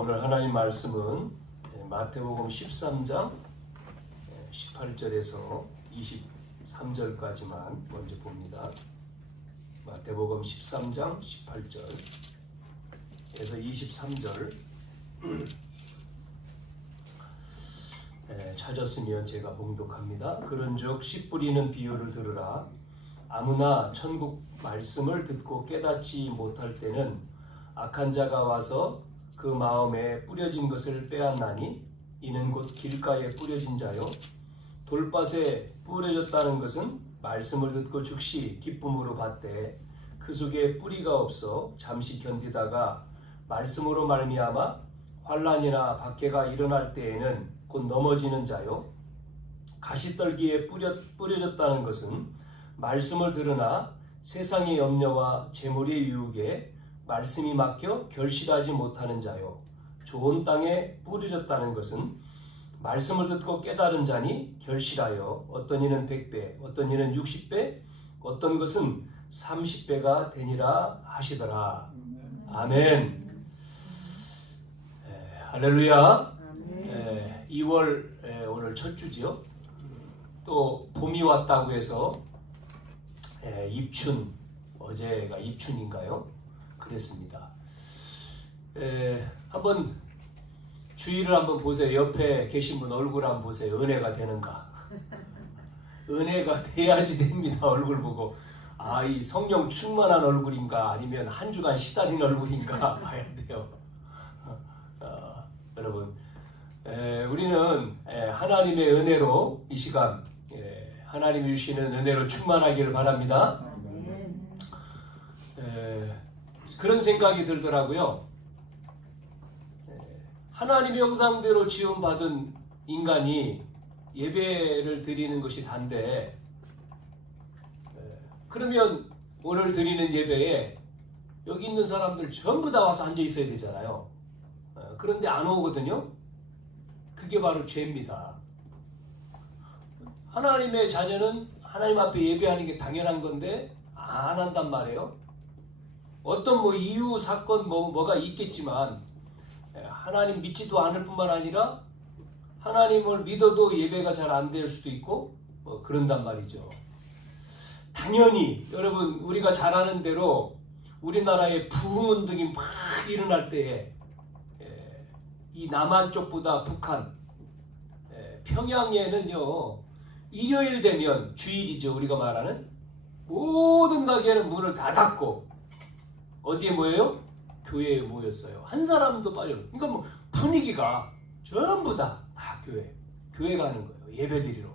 오늘 하나님 말씀은 마태복음 13장 18절에서 23절까지만 먼저 봅니다. 마태복음 13장 18절에서 23절 찾았으면 제가 봉독합니다. 그런즉 씨 뿌리는 비유를 들으라. 아무나 천국 말씀을 듣고 깨닫지 못할 때는 악한 자가 와서 그 마음에 뿌려진 것을 빼앗나니 이는 곧 길가에 뿌려진 자요 돌밭에 뿌려졌다는 것은 말씀을 듣고 즉시 기쁨으로 받되 그 속에 뿌리가 없어 잠시 견디다가 말씀으로 말미암아 환난이나 박해가 일어날 때에는 곧 넘어지는 자요 가시떨기에 뿌려졌다는 것은 말씀을 들으나 세상의 염려와 재물의 유혹에 말씀이 막혀 결실하지 못하는 자요 좋은 땅에 뿌려졌다는 것은 말씀을 듣고 깨달은 자니 결실하여 어떤 이는 100배 어떤 이는 60배 어떤 것은 30배가 되니라 하시더라. 아멘. 할렐루야. 2월 오늘 첫 주지요. 또 봄이 왔다고 해서 입춘, 어제가 입춘인가요? 그랬습니다. 한번 주의를 한번 보세요. 옆에 계신 분 얼굴 한번 보세요. 은혜가 되는가? 은혜가 돼야지 됩니다. 얼굴 보고 이 성령 충만한 얼굴인가 아니면 한 주간 시달린 얼굴인가 봐야 돼요. 여러분 우리는 하나님의 은혜로 이 시간 하나님이 주시는 은혜로 충만하기를 바랍니다. 그런 생각이 들더라고요. 하나님의 형상대로 지음받은 인간이 예배를 드리는 것이 단데 그러면 오늘 드리는 예배에 여기 있는 사람들 전부 다 와서 앉아 있어야 되잖아요. 그런데 안 오거든요. 그게 바로 죄입니다. 하나님의 자녀는 하나님 앞에 예배하는 게 당연한 건데 안 한단 말이에요. 어떤 이유 사건 뭐가 있겠지만 하나님 믿지도 않을 뿐만 아니라 하나님을 믿어도 예배가 잘 안 될 수도 있고 그런단 말이죠. 당연히 여러분 우리가 잘 아는 대로 우리나라의 부흥운동이 막 일어날 때에 이 남한 쪽보다 북한 평양에는요 일요일 되면 주일이죠. 우리가 말하는 모든 가게는 문을 다 닫고 어디에 모여요? 교회에 모였어요. 한 사람도 빠져. 그러니까 분위기가 전부 다 교회 가는 거예요. 예배드리러.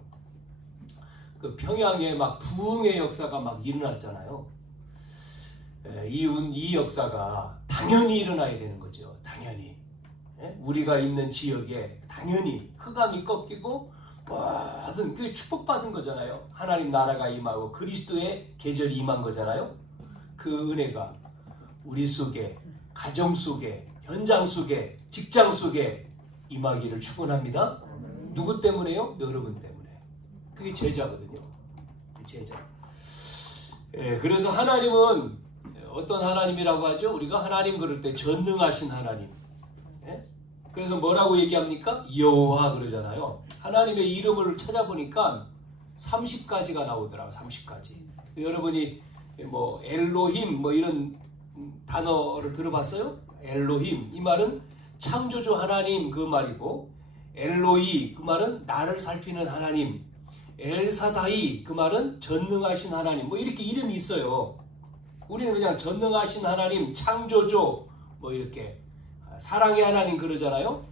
그 평양에 막 부흥의 역사가 막 일어났잖아요. 이 역사가 당연히 일어나야 되는 거죠. 당연히. 우리가 있는 지역에 당연히 흑암이 꺾이고 모든 그 축복받은 거잖아요. 하나님 나라가 임하고 그리스도의 계절이 임한 거잖아요. 그 은혜가 우리 속에 가정 속에 현장 속에 직장 속에 임하기를 축원합니다. 누구 때문에요? 여러분 때문에. 그게 제자거든요. 제자. 그래서 하나님은 어떤 하나님이라고 하죠? 우리가 하나님 그럴 때 전능하신 하나님. 그래서 뭐라고 얘기합니까? 여호와 그러잖아요. 하나님의 이름을 찾아보니까 30가지가 나오더라고요. 30가지. 여러분이 엘로힘 이런 단어를 들어봤어요? 엘로힘 이 말은 창조주 하나님 그 말이고 엘로이 그 말은 나를 살피는 하나님 엘사다이 그 말은 전능하신 하나님 이렇게 이름이 있어요. 우리는 그냥 전능하신 하나님 창조주 이렇게 사랑의 하나님 그러잖아요.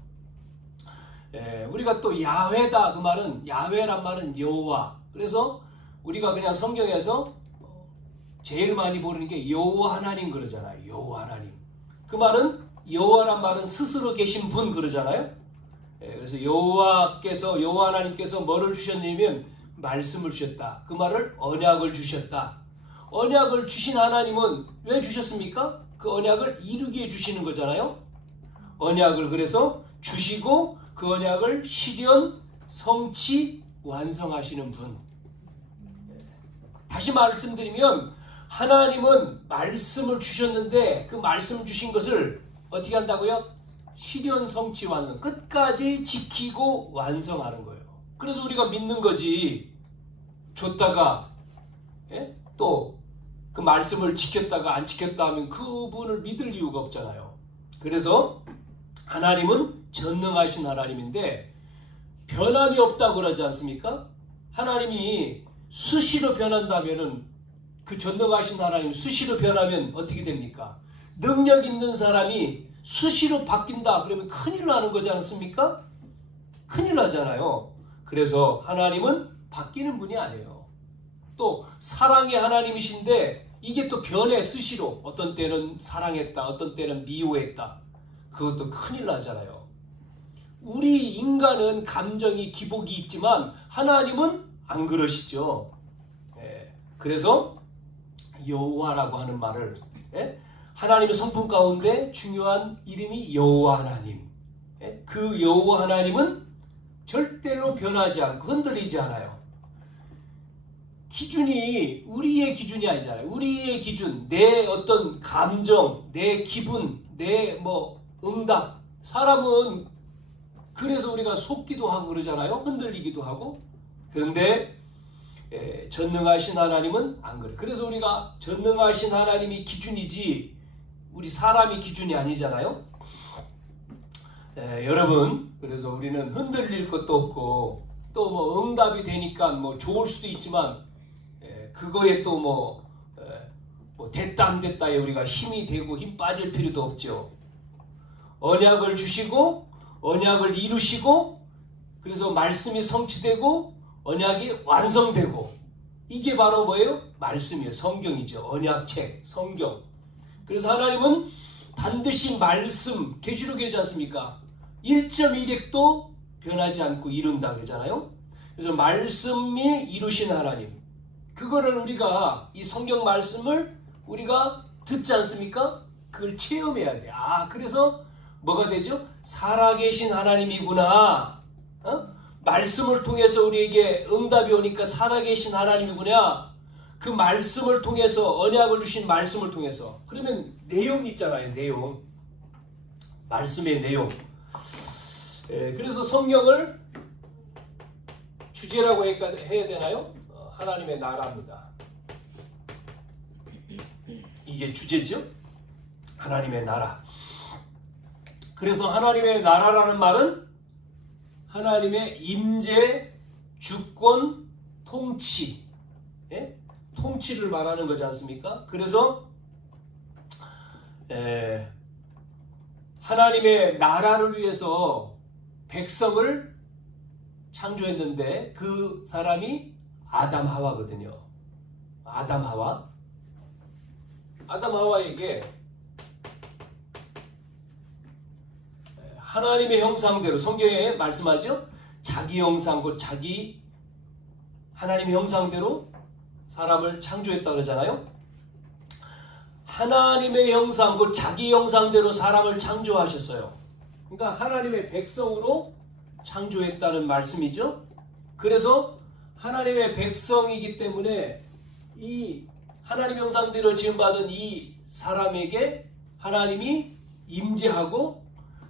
우리가 또 야훼다 그 말은 야훼란 말은 여호와. 그래서 우리가 그냥 성경에서 제일 많이 부르는 게 여호와 하나님 그러잖아요. 여호와 하나님. 그 말은 여호와란 말은 스스로 계신 분 그러잖아요. 그래서 여호와 하나님께서 뭐를 주셨냐면 말씀을 주셨다. 그 말을 언약을 주셨다. 언약을 주신 하나님은 왜 주셨습니까? 그 언약을 이루기 위해 주시는 거잖아요. 언약을 그래서 주시고 그 언약을 실현, 성취, 완성하시는 분. 다시 말씀드리면 하나님은 말씀을 주셨는데 그 말씀 주신 것을 어떻게 한다고요? 실현, 성취, 완성. 끝까지 지키고 완성하는 거예요. 그래서 우리가 믿는 거지. 줬다가 또 그 말씀을 지켰다가 안 지켰다 하면 그분을 믿을 이유가 없잖아요. 그래서 하나님은 전능하신 하나님인데 변함이 없다고 그러지 않습니까? 하나님이 수시로 변한다면은 그 전능하신 하나님 수시로 변하면 어떻게 됩니까? 능력 있는 사람이 수시로 바뀐다 그러면 큰일 나는 거지 않습니까? 큰일 나잖아요. 그래서 하나님은 바뀌는 분이 아니에요. 또 사랑의 하나님이신데 이게 또 변해 수시로. 어떤 때는 사랑했다, 어떤 때는 미워했다. 그것도 큰일 나잖아요. 우리 인간은 감정이 기복이 있지만 하나님은 안 그러시죠. 그래서 여호와라고 하는 말을, 하나님의 성품 가운데 중요한 이름이 여호와 하나님. 그 여호와 하나님은 절대로 변하지 않고 흔들리지 않아요. 기준이 우리의 기준이 아니잖아요. 우리의 기준, 내 어떤 감정, 내 기분, 내 응답. 사람은 그래서 우리가 속기도 하고 그러잖아요. 흔들리기도 하고. 그런데 전능하신 하나님은 안 그래요. 그래서 우리가 전능하신 하나님이 기준이지 우리 사람이 기준이 아니잖아요. 여러분, 그래서 우리는 흔들릴 것도 없고 또 응답이 되니까 좋을 수도 있지만 그거에 또 됐다 안 됐다에 우리가 힘이 되고 힘 빠질 필요도 없죠. 언약을 주시고 언약을 이루시고 그래서 말씀이 성취되고 언약이 완성되고 이게 바로 뭐예요? 말씀이에요. 성경이죠. 언약책, 성경. 그래서 하나님은 반드시 말씀, 계시록에 있지 않습니까? 1.1핵도 변하지 않고 이룬다 그러잖아요. 그래서 말씀이 이루신 하나님. 그거를 우리가 이 성경 말씀을 우리가 듣지 않습니까? 그걸 체험해야 돼. 그래서 뭐가 되죠? 살아계신 하나님이구나. 말씀을 통해서 우리에게 응답이 오니까 살아계신 하나님이구나. 그 말씀을 통해서 언약을 주신 말씀을 통해서. 그러면 내용이 있잖아요. 내용. 말씀의 내용. 그래서 성경을 주제라고 해야 되나요? 하나님의 나라입니다. 이게 주제죠? 하나님의 나라. 그래서 하나님의 나라라는 말은 하나님의 임재, 주권, 통치, 통치를 말하는 거지 않습니까? 그래서 하나님의 나라를 위해서 백성을 창조했는데 그 사람이 아담 하와거든요. 아담 하와에게 하나님의 형상대로 성경에 말씀하죠. 자기 형상 곧 자기 하나님의 형상대로 사람을 창조했다 그러잖아요. 하나님의 형상 곧 자기 형상대로 사람을 창조하셨어요. 그러니까 하나님의 백성으로 창조했다는 말씀이죠. 그래서 하나님의 백성이기 때문에 이 하나님 형상대로 지음받은 이 사람에게 하나님이 임재하고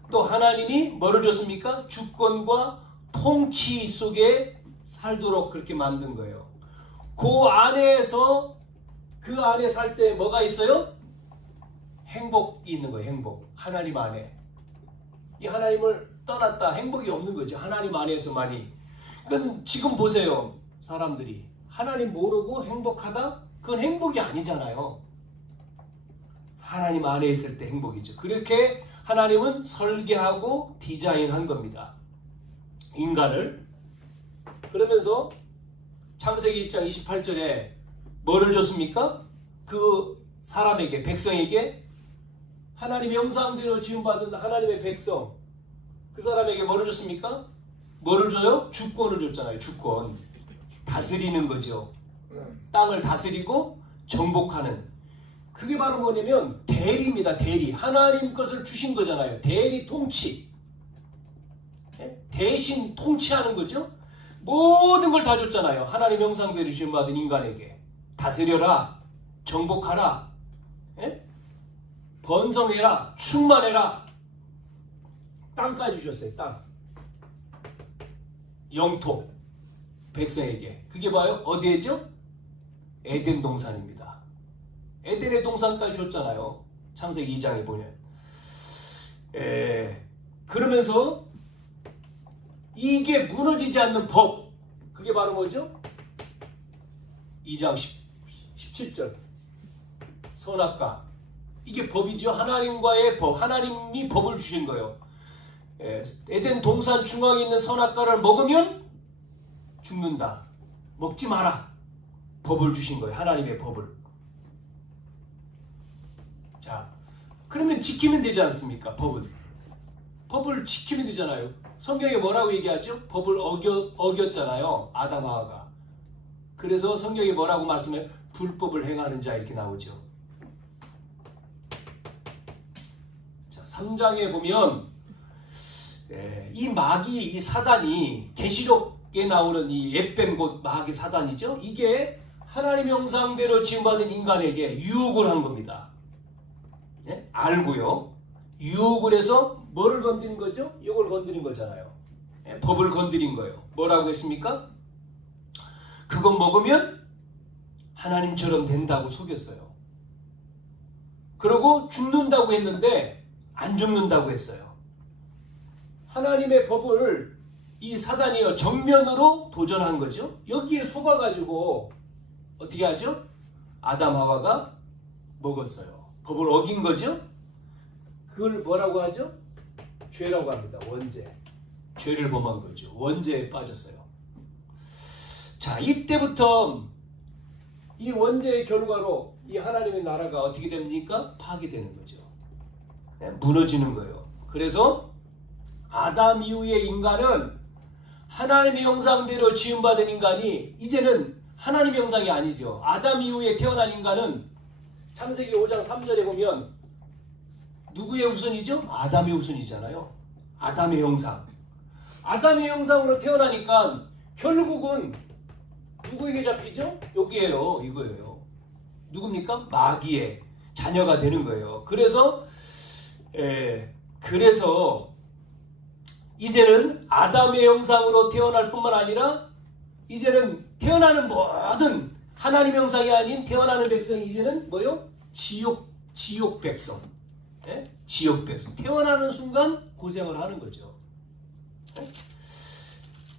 또 하나님이 뭐를 줬습니까? 주권과 통치 속에 살도록 그렇게 만든 거예요. 그 안에서 그 안에 살 때 뭐가 있어요? 행복이 있는 거예요. 행복. 하나님 안에. 이 하나님을 떠났다 행복이 없는 거죠. 하나님 안에서만이. 그건 지금 보세요. 사람들이 하나님 모르고 행복하다? 그건 행복이 아니잖아요. 하나님 안에 있을 때 행복이죠. 그렇게 하나님은 설계하고 디자인한 겁니다. 인간을. 그러면서 창세기 1장 28절에 뭐를 줬습니까? 그 사람에게, 백성에게 하나님의 형상대로 지음받은 하나님의 백성, 그 사람에게 뭐를 줬습니까? 뭐를 줘요? 주권을 줬잖아요. 주권. 다스리는 거죠. 땅을 다스리고 정복하는. 그게 바로 뭐냐면 대리입니다. 대리. 하나님 것을 주신 거잖아요. 대리 통치. 대신 통치하는 거죠. 모든 걸 다 줬잖아요. 하나님 형상대로 지음받은 인간에게. 다스려라. 정복하라. 번성해라. 충만해라. 땅까지 주셨어요. 땅. 영토. 백성에게. 그게 봐요. 어디에죠? 에덴 동산입니다. 에덴의 동산까지 줬잖아요. 창세기 2장에 보면. 그러면서 이게 무너지지 않는 법. 그게 바로 뭐죠? 2장 17절. 선악과. 이게 법이죠. 하나님과의 법. 하나님이 법을 주신 거예요. 에덴 동산 중앙에 있는 선악과를 먹으면 죽는다. 먹지 마라. 법을 주신 거예요. 하나님의 법을. 자, 그러면 지키면 되지 않습니까? 법을 지키면 되잖아요. 성경에 뭐라고 얘기하죠? 법을 어겼잖아요. 아담 하와가. 그래서 성경에 뭐라고 말씀해요? 불법을 행하는 자 이렇게 나오죠. 자, 3장에 보면 이 마귀, 이 사단이 계시록에 나오는 이 옅뱀 곧 마귀 사단이죠. 이게 하나님 형상대로 지음받은 인간에게 유혹을 한 겁니다. 네? 알고요. 유혹을 해서 뭐를 건드린 거죠? 이걸 건드린 거잖아요. 네? 법을 건드린 거예요. 뭐라고 했습니까? 그거 먹으면 하나님처럼 된다고 속였어요. 그러고 죽는다고 했는데 안 죽는다고 했어요. 하나님의 법을 이 사단이요 정면으로 도전한 거죠. 여기에 속아가지고 어떻게 하죠? 아담 하와가 먹었어요. 법을 어긴 거죠. 그걸 뭐라고 하죠? 죄라고 합니다. 원죄. 죄를 범한 거죠. 원죄에 빠졌어요. 자, 이때부터 이 원죄의 결과로 이 하나님의 나라가 어떻게 됩니까? 파괴되는 거죠. 네, 무너지는 거예요. 그래서 아담 이후의 인간은 하나님의 형상대로 지음받은 인간이 이제는 하나님의 형상이 아니죠. 아담 이후에 태어난 인간은 창세기 5장 3절에 보면 누구의 후손이죠? 아담의 후손이잖아요. 아담의 형상. 아담의 형상으로 태어나니까 결국은 누구에게 잡히죠? 여기에요. 이거예요. 누굽니까? 마귀의 자녀가 되는 거예요. 그래서 이제는 아담의 형상으로 태어날 뿐만 아니라 이제는 태어나는 모든 하나님 형상이 아닌 태어나는 백성이 이제는 뭐요? 지옥 백성. 예? 지옥 백성. 태어나는 순간 고생을 하는 거죠. 예?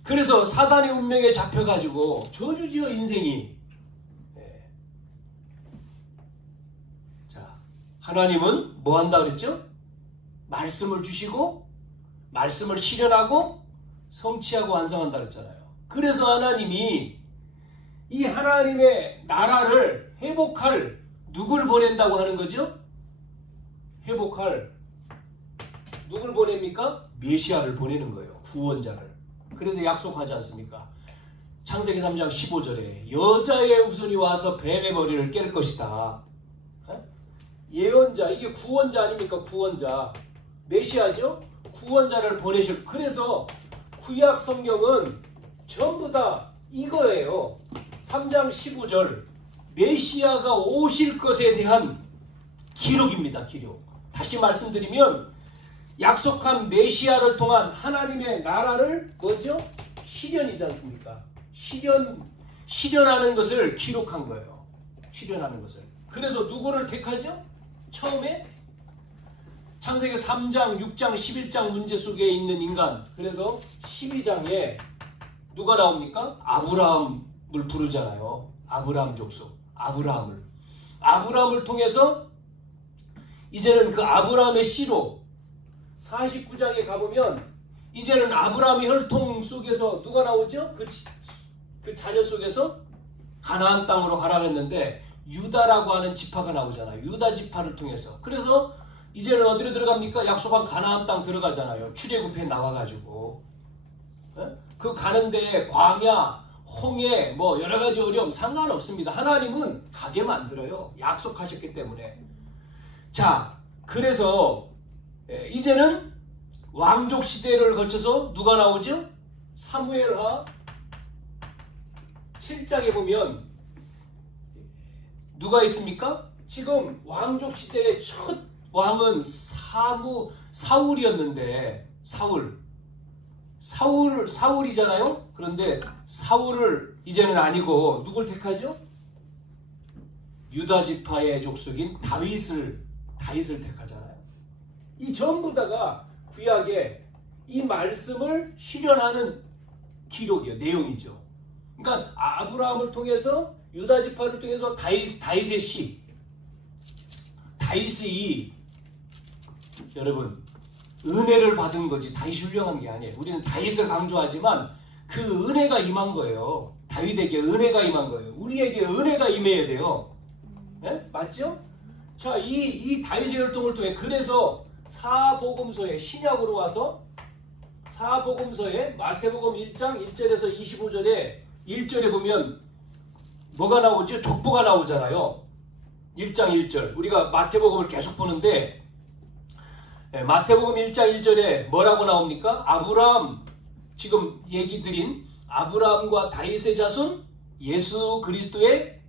그래서 사단의 운명에 잡혀가지고 저주지어 인생이. 예. 자, 하나님은 뭐 한다 그랬죠? 말씀을 주시고 말씀을 실현하고 성취하고 완성한다 그랬잖아요. 그래서 하나님이 이 하나님의 나라를 회복할 누굴 보낸다고 하는 거죠? 회복할 누굴 보냅니까? 메시아를 보내는 거예요. 구원자를. 그래서 약속하지 않습니까? 창세기 3장 15절에 여자의 후손이 와서 뱀의 머리를 깰 것이다. 예언자, 이게 구원자 아닙니까? 구원자. 메시아죠? 구원자를 보내실. 그래서 구약 성경은 전부 다 이거예요. 3장 15절 메시아가 오실 것에 대한 기록입니다. 기록. 다시 말씀드리면 약속한 메시아를 통한 하나님의 나라를 뭐죠? 실현이지 않습니까? 실현하는 것을 기록한 거예요. 실현하는 것을. 그래서 누구를 택하죠? 처음에 창세기 3장, 6장, 11장 문제 속에 있는 인간. 그래서 12장에 누가 나옵니까? 아브라함을 부르잖아요. 아브라함 족속. 아브라함을 통해서 이제는 그 아브라함의 씨로 49장에 가보면 이제는 아브라함의 혈통 속에서 누가 나오죠? 그 자녀 속에서 가나안 땅으로 가라 했는데 유다라고 하는 지파가 나오잖아요. 유다 지파를 통해서. 그래서 이제는 어디로 들어갑니까? 약속한 가나안 땅 들어가잖아요. 출애굽해 나와가지고. 그 가는데 광야, 홍해, 뭐 여러 가지 어려움 상관없습니다. 하나님은 가게 만들어요. 약속하셨기 때문에. 자, 그래서 이제는 왕족 시대를 거쳐서 누가 나오죠? 사무엘하 7장에 보면 누가 있습니까? 지금 왕족 시대의 첫 왕은 사울이었는데 사울이잖아요. 그런데 사울을 이제는 아니고 누굴 택하죠? 유다 지파의 족속인 다윗을 택하잖아요. 이 전부 다가 구약에 이 말씀을 실현하는 기록이요, 내용이죠. 그러니까 아브라함을 통해서 유다 지파를 통해서 다윗의 씨, 다윗이 여러분 은혜를 받은 거지 다윗이 훌륭한 게 아니에요. 우리는 다윗을 강조하지만 그 은혜가 임한 거예요. 다윗에게 은혜가 임한 거예요. 우리에게 은혜가 임해야 돼요. 네? 맞죠? 자, 이 다윗의 혈통을 통해 그래서 사복음서에 신약으로 와서 사복음서에 마태복음 1장 1절에서 1절에 보면 뭐가 나오죠? 족보가 나오잖아요. 1장 1절. 우리가 마태복음을 계속 보는데 마태복음 1장 1절에 뭐라고 나옵니까? 아브라함, 지금 얘기 드린 아브라함과 다윗의 자손 예수 그리스도의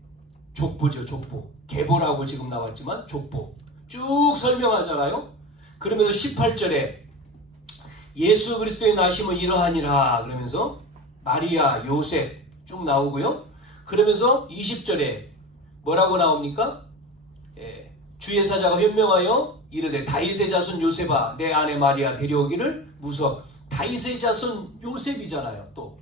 족보죠. 족보. 계보라고 지금 나왔지만 족보. 쭉 설명하잖아요. 그러면서 18절에 예수 그리스도의 나심은 이러하니라 그러면서 마리아, 요셉 쭉 나오고요. 그러면서 20절에 뭐라고 나옵니까? 주의 사자가 현명하여 이르되 다윗의 자손 요셉아 내 아내 마리아 데려오기를 무서. 다윗의 자손 요셉이잖아요. 또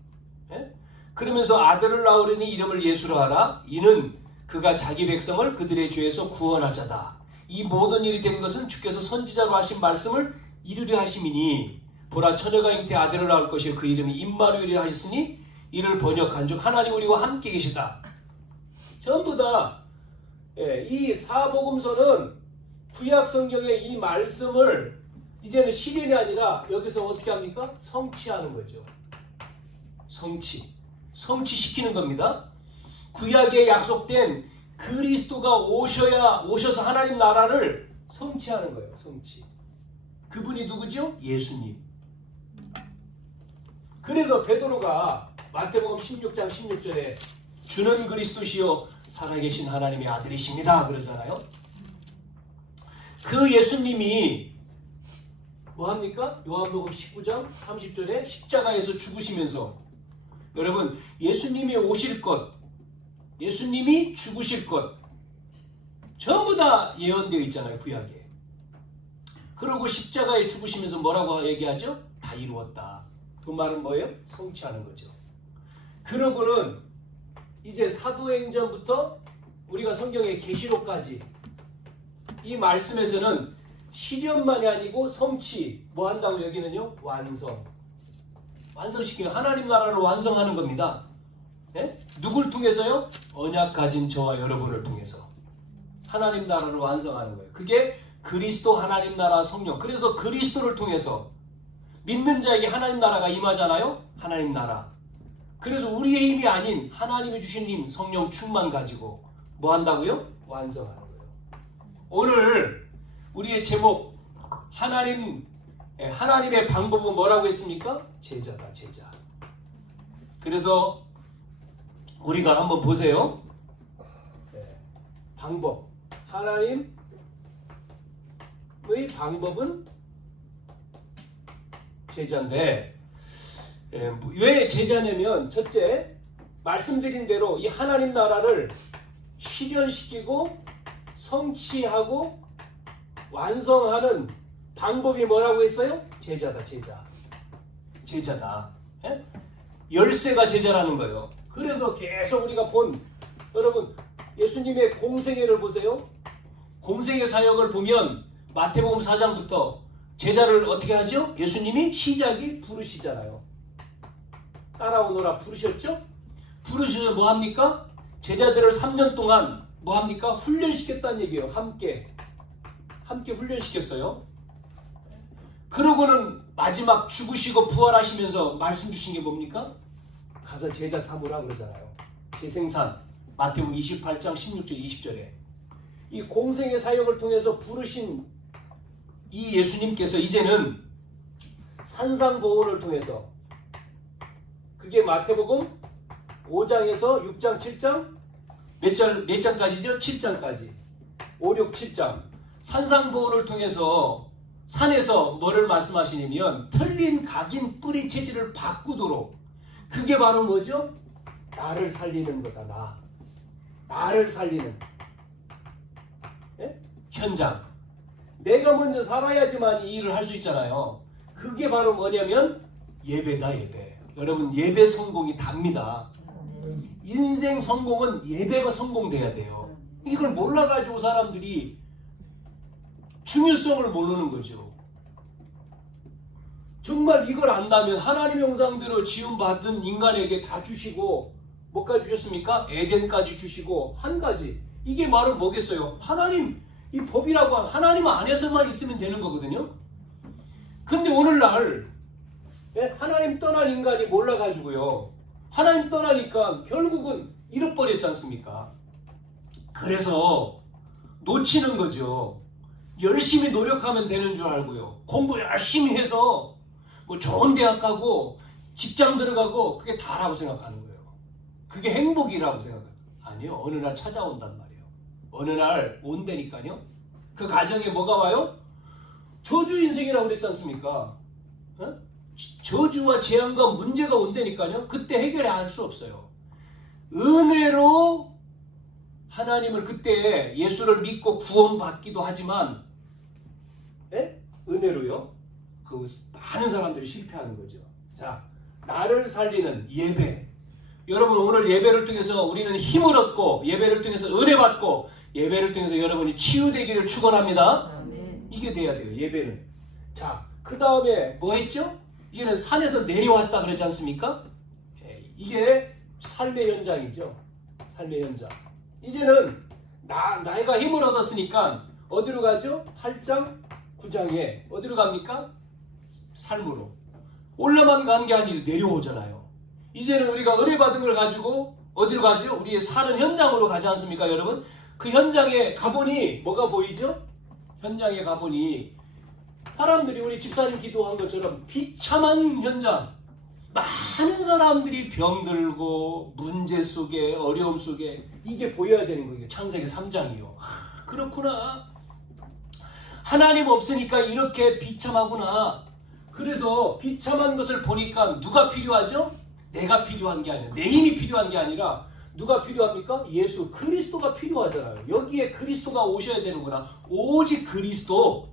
그러면서 아들을 낳으려니 이름을 예수라 하라. 이는 그가 자기 백성을 그들의 죄에서 구원하자다. 이 모든 일이 된 것은 주께서 선지자로 하신 말씀을 이루려 하심이니 보라 처녀가 잉태 아들을 낳을 것이요 그 이름이 임마누엘이라 하셨으니 이를 번역한즉 하나님 우리와 함께 계시다. 전부 다 이 사복음서는 구약 성경의 이 말씀을 이제는 실현이 아니라 여기서 어떻게 합니까? 성취하는 거죠. 성취시키는 겁니다. 구약에 약속된 그리스도가 오셔서 하나님 나라를 성취하는 거예요. 성취. 그분이 누구죠? 예수님. 그래서 베드로가 마태복음 16장 16절에 주는 그리스도시요 살아계신 하나님의 아들이십니다 그러잖아요. 그 예수님이 뭐합니까? 요한복음 19장 30절에 십자가에서 죽으시면서 여러분 예수님이 오실 것, 예수님이 죽으실 것 전부 다 예언되어 있잖아요. 구약에. 그리고 십자가에 죽으시면서 뭐라고 얘기하죠? 다 이루었다. 그 말은 뭐예요? 성취하는 거죠. 그러고는 이제 사도행전부터 우리가 성경의 계시록까지 이 말씀에서는 실현만이 아니고 성취 뭐 한다고 여기는요? 완성시키는 하나님 나라를 완성하는 겁니다. 네? 누굴 통해서요? 언약 가진 저와 여러분을 통해서 하나님 나라를 완성하는 거예요. 그게 그리스도 하나님 나라 성령. 그래서 그리스도를 통해서 믿는 자에게 하나님 나라가 임하잖아요. 하나님 나라. 그래서 우리의 힘이 아닌 하나님이 주신 힘 성령 충만 가지고 뭐 한다고요? 완성하는 거예요. 오늘 우리의 제목 하나님의 방법은 뭐라고 했습니까? 제자다. 제자. 그래서 우리가 한번 보세요. 방법. 하나님의 방법은 제자인데 왜 제자냐면 첫째 말씀드린 대로 이 하나님 나라를 실현시키고 성취하고 완성하는 방법이 뭐라고 했어요? 제자다. 제자다. 예? 열쇠가 제자라는 거예요. 그래서 계속 우리가 본 여러분 예수님의 공생애를 보세요. 공생애 사역을 보면 마태복음 4장부터 제자를 어떻게 하죠? 예수님이 시작이 부르시잖아요. 따라오너라 부르셨죠? 부르셔서 뭐합니까? 제자들을 3년 동안 뭐합니까? 훈련시켰다는 얘기예요. 함께 훈련시켰어요. 그러고는 마지막 죽으시고 부활하시면서 말씀 주신 게 뭡니까? 가서 제자 삼으라 그러잖아요. 재생산 마태복음 28장 16절 20절에 이 공생의 사역을 통해서 부르신 이 예수님께서 이제는 산상보훈을 통해서 그게 마태복음 5장에서 6장 7장 몇 장까지죠? 7장까지 5, 6, 7장 산상보훈을 통해서 산에서 뭐를 말씀하시냐면 틀린 각인 뿌리 체질을 바꾸도록. 그게 바로 뭐죠? 나를 살리는 거다. 나를 살리는 현장. 내가 먼저 살아야지만 이 일을 할 수 있잖아요. 그게 바로 뭐냐면 예배다. 예배. 여러분, 예배 성공이 답니다. 인생 성공은 예배가 성공돼야 돼요. 이걸 몰라가지고 사람들이 중요성을 모르는 거죠. 정말 이걸 안다면 하나님의 형상대로 지음받은 인간에게 다 주시고, 뭐까지 주셨습니까? 에덴까지 주시고. 한 가지, 이게 바로 뭐겠어요? 하나님, 이 법이라고 하나님 안에서만 있으면 되는 거거든요. 근데 오늘날 하나님 떠난 인간이 몰라가지고요, 하나님 떠나니까 결국은 잃어버렸지 않습니까? 그래서 놓치는 거죠. 열심히 노력하면 되는 줄 알고요, 공부 열심히 해서 뭐 좋은 대학 가고 직장 들어가고 그게 다라고 생각하는 거예요. 그게 행복이라고 생각해요. 아니요, 어느 날 찾아온단 말이에요. 어느 날 온다니까요. 그 가정에 뭐가 와요? 저주 인생이라고 그랬지 않습니까? 저주와 재앙과 문제가 온다니까요. 그때 해결할 수 없어요. 은혜로 하나님을, 그때 예수를 믿고 구원받기도 하지만 은혜로요, 그 많은 사람들이 실패하는 거죠. 자, 나를 살리는 예배. 여러분, 오늘 예배를 통해서 우리는 힘을 얻고, 예배를 통해서 은혜 받고, 예배를 통해서 여러분이 치유되기를 축원합니다. 이게 돼야 돼요, 예배는. 자, 그 다음에 뭐 했죠? 이제는 산에서 내려왔다 그러지 않습니까? 이게 삶의 현장이죠. 삶의 현장. 이제는 내가 힘을 얻었으니까 어디로 가죠? 8장, 9장에 어디로 갑니까? 삶으로. 올라만 간 게 아니고 내려오잖아요. 이제는 우리가 은혜 받은 걸 가지고 어디로 가죠? 우리의 사는 현장으로 가지 않습니까, 여러분? 그 현장에 가보니 뭐가 보이죠? 현장에 가보니 사람들이, 우리 집사님 기도한 것처럼 비참한 현장, 많은 사람들이 병들고 문제 속에, 어려움 속에, 이게 보여야 되는 거예요. 창세기 3장이요. 그렇구나. 하나님 없으니까 이렇게 비참하구나. 그래서 비참한 것을 보니까 누가 필요하죠? 내가 필요한 게 아니라, 내 힘이 필요한 게 아니라 누가 필요합니까? 예수 그리스도가 필요하잖아요. 여기에 그리스도가 오셔야 되는구나. 오직 그리스도.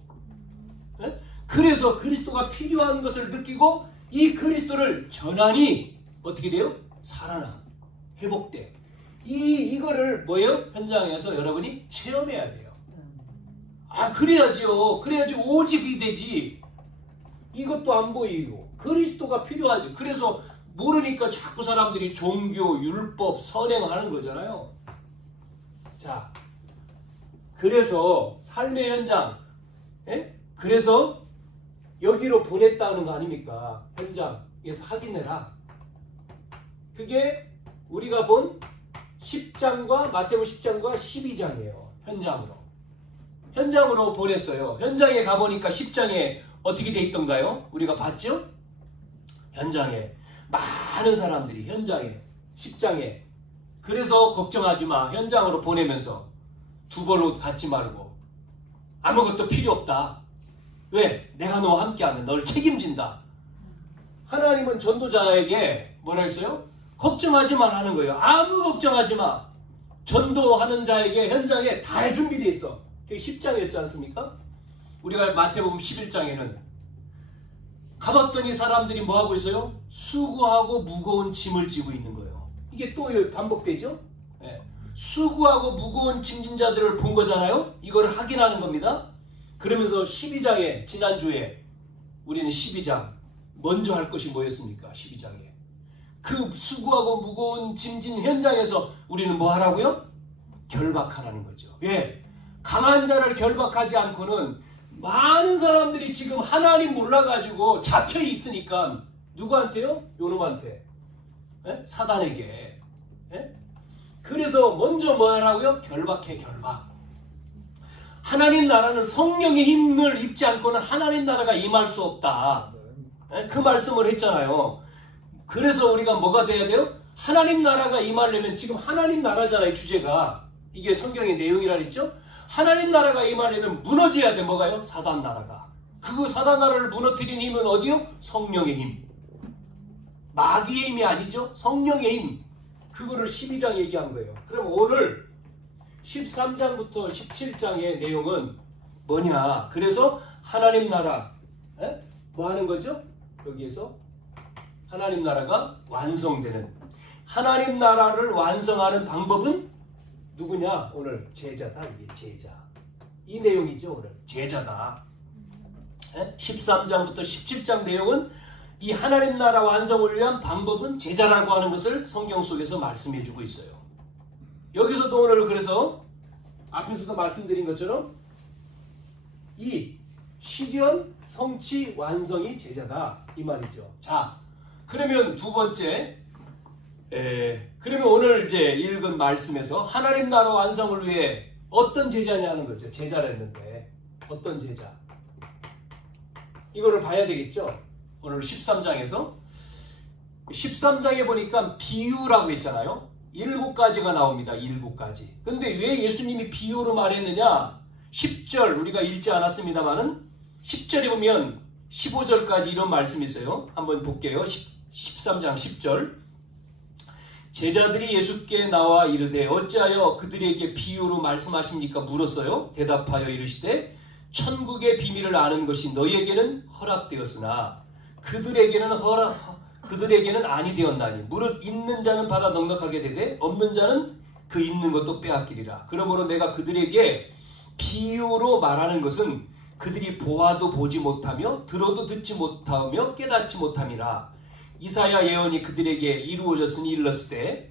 그래서 그리스도가 필요한 것을 느끼고 이 그리스도를 전하니 어떻게 돼요? 살아나, 회복돼. 이거를 뭐예요? 현장에서 여러분이 체험해야 돼요. 그래야지요. 그래야지 오직이 되지. 이것도 안 보이고 그리스도가 필요하지. 그래서 모르니까 자꾸 사람들이 종교, 율법, 선행하는 거잖아요. 자, 그래서 삶의 현장, 그래서 여기로 보냈다는 거 아닙니까? 현장에서 확인해라. 그게 우리가 본 10장과 마태복음 10장과 12장이에요. 현장으로 보냈어요. 현장에 가보니까 10장에 어떻게 돼 있던가요? 우리가 봤죠? 현장에 많은 사람들이, 현장에 10장에. 그래서 걱정하지 마. 현장으로 보내면서 두 벌로 갖지 말고 아무것도 필요 없다. 왜? 내가 너와 함께하면 널 책임진다. 하나님은 전도자에게 뭐라 했어요? 걱정하지만 하는 거예요. 아무 걱정하지 마. 전도하는 자에게 현장에 다 준비되어 있어. 그게 10장이었지 않습니까? 우리가 마태복음 11장에는 가봤더니 사람들이 뭐하고 있어요? 수고하고 무거운 짐을 지고 있는 거예요. 이게 또 반복되죠? 수고하고 무거운 짐진 자들을 본 거잖아요. 이거를 확인하는 겁니다. 그러면서 12장에, 지난주에 우리는 12장 먼저 할 것이 뭐였습니까? 12장에 그 수고하고 무거운 짐진 현장에서 우리는 뭐 하라고요? 결박하라는 거죠. 왜? 강한 자를 결박하지 않고는 많은 사람들이 지금 하나님 몰라가지고 잡혀 있으니까 누구한테요? 요놈한테, 사단에게. 그래서 먼저 뭐 하라고요? 결박해, 결박. 하나님 나라는 성령의 힘을 입지 않고는 하나님 나라가 임할 수 없다. 그 말씀을 했잖아요. 그래서 우리가 뭐가 돼야 돼요? 하나님 나라가 임하려면, 지금 하나님 나라잖아요, 주제가. 이게 성경의 내용이라 했죠? 하나님 나라가 임하려면 무너져야 돼. 뭐가요? 사단 나라가. 그 사단 나라를 무너뜨린 힘은 어디요? 성령의 힘. 마귀의 힘이 아니죠. 성령의 힘. 그거를 12장 얘기한 거예요. 그럼 오늘 13장부터 17장의 내용은 뭐냐? 그래서 하나님 나라 뭐 하는 거죠? 여기에서 하나님 나라가 완성되는, 하나님 나라를 완성하는 방법은 누구냐? 오늘 제자다. 이게 제자. 이 내용이죠. 오늘 제자다. 13장부터 17장 내용은 이 하나님 나라 완성을 위한 방법은 제자라고 하는 것을 성경 속에서 말씀해 주고 있어요. 여기서도 오늘 그래서 앞에서도 말씀드린 것처럼 이 실현, 성취, 완성이 제자다 이 말이죠. 자, 그러면 두 번째, 그러면 오늘 이제 읽은 말씀에서 하나님 나라 완성을 위해 어떤 제자냐는 거죠. 제자를 했는데 어떤 제자? 이거를 봐야 되겠죠. 오늘 13장에서 13장에 보니까 비유라고 했잖아요. 7가지가 나옵니다. 7가지. 근데 왜 예수님이 비유로 말했느냐? 10절 우리가 읽지 않았습니다만은 10절에 보면 15절까지 이런 말씀이 있어요. 한번 볼게요. 13장 10절. 제자들이 예수께 나와 이르되 어찌하여 그들에게 비유로 말씀하십니까? 물었어요. 대답하여 이르시되 천국의 비밀을 아는 것이 너희에게는 허락되었으나 그들에게는 아니 되었나니 무릇 있는 자는 받아 넉넉하게 되되 없는 자는 그 있는 것도 빼앗기리라. 그러므로 내가 그들에게 비유로 말하는 것은 그들이 보아도 보지 못하며 들어도 듣지 못하며 깨닫지 못함이라. 이사야 예언이 그들에게 이루어졌으니 일렀을 때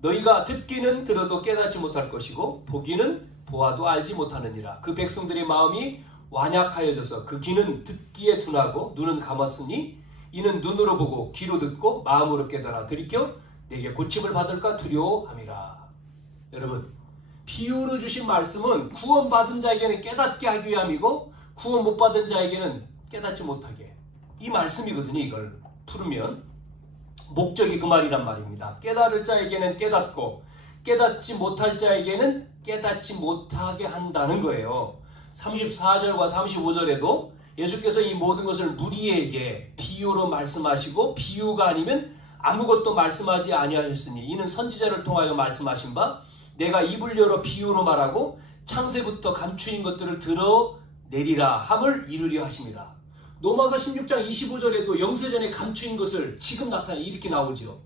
너희가 듣기는 들어도 깨닫지 못할 것이고 보기는 보아도 알지 못하느니라. 그 백성들의 마음이 완약하여져서 그 귀는 듣기에 둔하고 눈은 감았으니 이는 눈으로 보고 귀로 듣고 마음으로 깨달아 들이켜 내게 고침을 받을까 두려워함이라. 여러분, 비유로 주신 말씀은 구원받은 자에게는 깨닫게 하기 위함이고 구원 못 받은 자에게는 깨닫지 못하게, 이 말씀이거든요. 이걸 풀으면 목적이 그 말이란 말입니다. 깨달을 자에게는 깨닫고 깨닫지 못할 자에게는 깨닫지 못하게 한다는 거예요. 34절과 35절에도 예수께서 이 모든 것을 무리에게 비유로 말씀하시고 비유가 아니면 아무것도 말씀하지 아니하셨으니 이는 선지자를 통하여 말씀하신 바 내가 입을 열어 비유로 말하고 창세부터 감추인 것들을 드러내리라 함을 이루려 하심이라. 로마서 16장 25절에도 영세전에 감추인 것을 지금 나타내 이렇게 나오죠.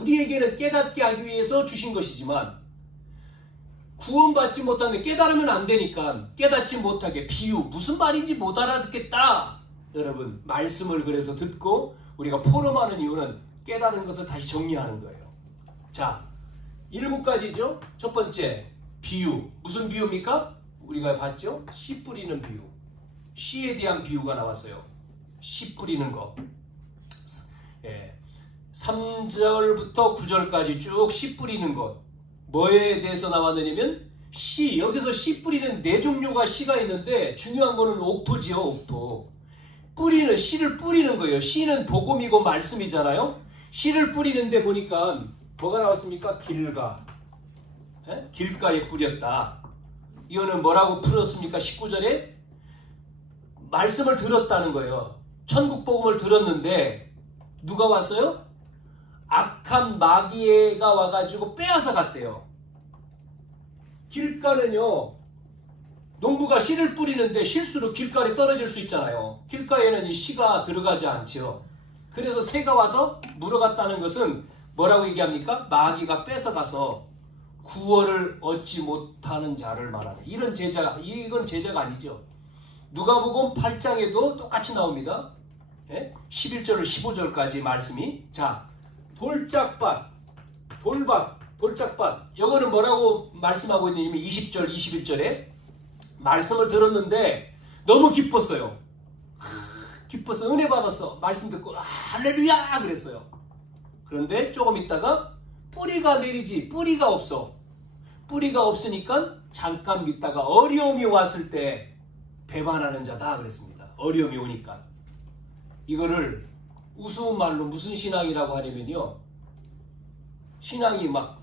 우리에게는 깨닫게 하기 위해서 주신 것이지만 구원받지 못하는데 깨달으면 안 되니까 깨닫지 못하게 비유, 무슨 말인지 못 알아듣겠다. 여러분, 말씀을 그래서 듣고 우리가 포럼하는 이유는 깨달은 것을 다시 정리하는 거예요. 자, 7가지죠. 첫 번째, 비유. 무슨 비유입니까? 우리가 봤죠? 씨 뿌리는 비유. 씨에 대한 비유가 나왔어요. 씨 뿌리는 거. 3절부터 9절까지 쭉 씨 뿌리는 것. 뭐에 대해서 나왔느냐면 씨, 여기서 씨 뿌리는 4종류가 씨가 있는데 중요한 거는 옥토지요. 옥토. 뿌리는, 씨를 뿌리는 거예요. 씨는 복음이고 말씀이잖아요. 씨를 뿌리는데 보니까 뭐가 나왔습니까? 길가. 길가에 뿌렸다. 이거는 뭐라고 풀었습니까? 19절에 말씀을 들었다는 거예요. 천국 복음을 들었는데 누가 왔어요? 악한 마귀가 와가지고 빼앗아 갔대요. 길가는요, 농부가 씨를 뿌리는데 실수로 길가에 떨어질 수 있잖아요. 길가에는 이 씨가 들어가지 않죠. 그래서 새가 와서 물어갔다는 것은 뭐라고 얘기합니까? 마귀가 뺏어가서 구원을 얻지 못하는 자를 말하는, 이건 제자가 아니죠. 누가복음 8장에도 똑같이 나옵니다. 11절을 15절까지 말씀이. 자, 돌짝밭, 돌짝밭. 이거는 뭐라고 말씀하고 있느냐면 20절, 21절에 말씀을 들었는데 너무 기뻤어요. 기뻤어. 은혜 받았어. 말씀 듣고 할렐루야 그랬어요. 그런데 조금 있다가 뿌리가 내리지, 뿌리가 없어. 뿌리가 없으니까 잠깐 믿다가 어려움이 왔을 때 배반하는 자다 그랬습니다. 어려움이 오니까. 이거를 우스운 말로 무슨 신앙이라고 하냐면요, 신앙이 막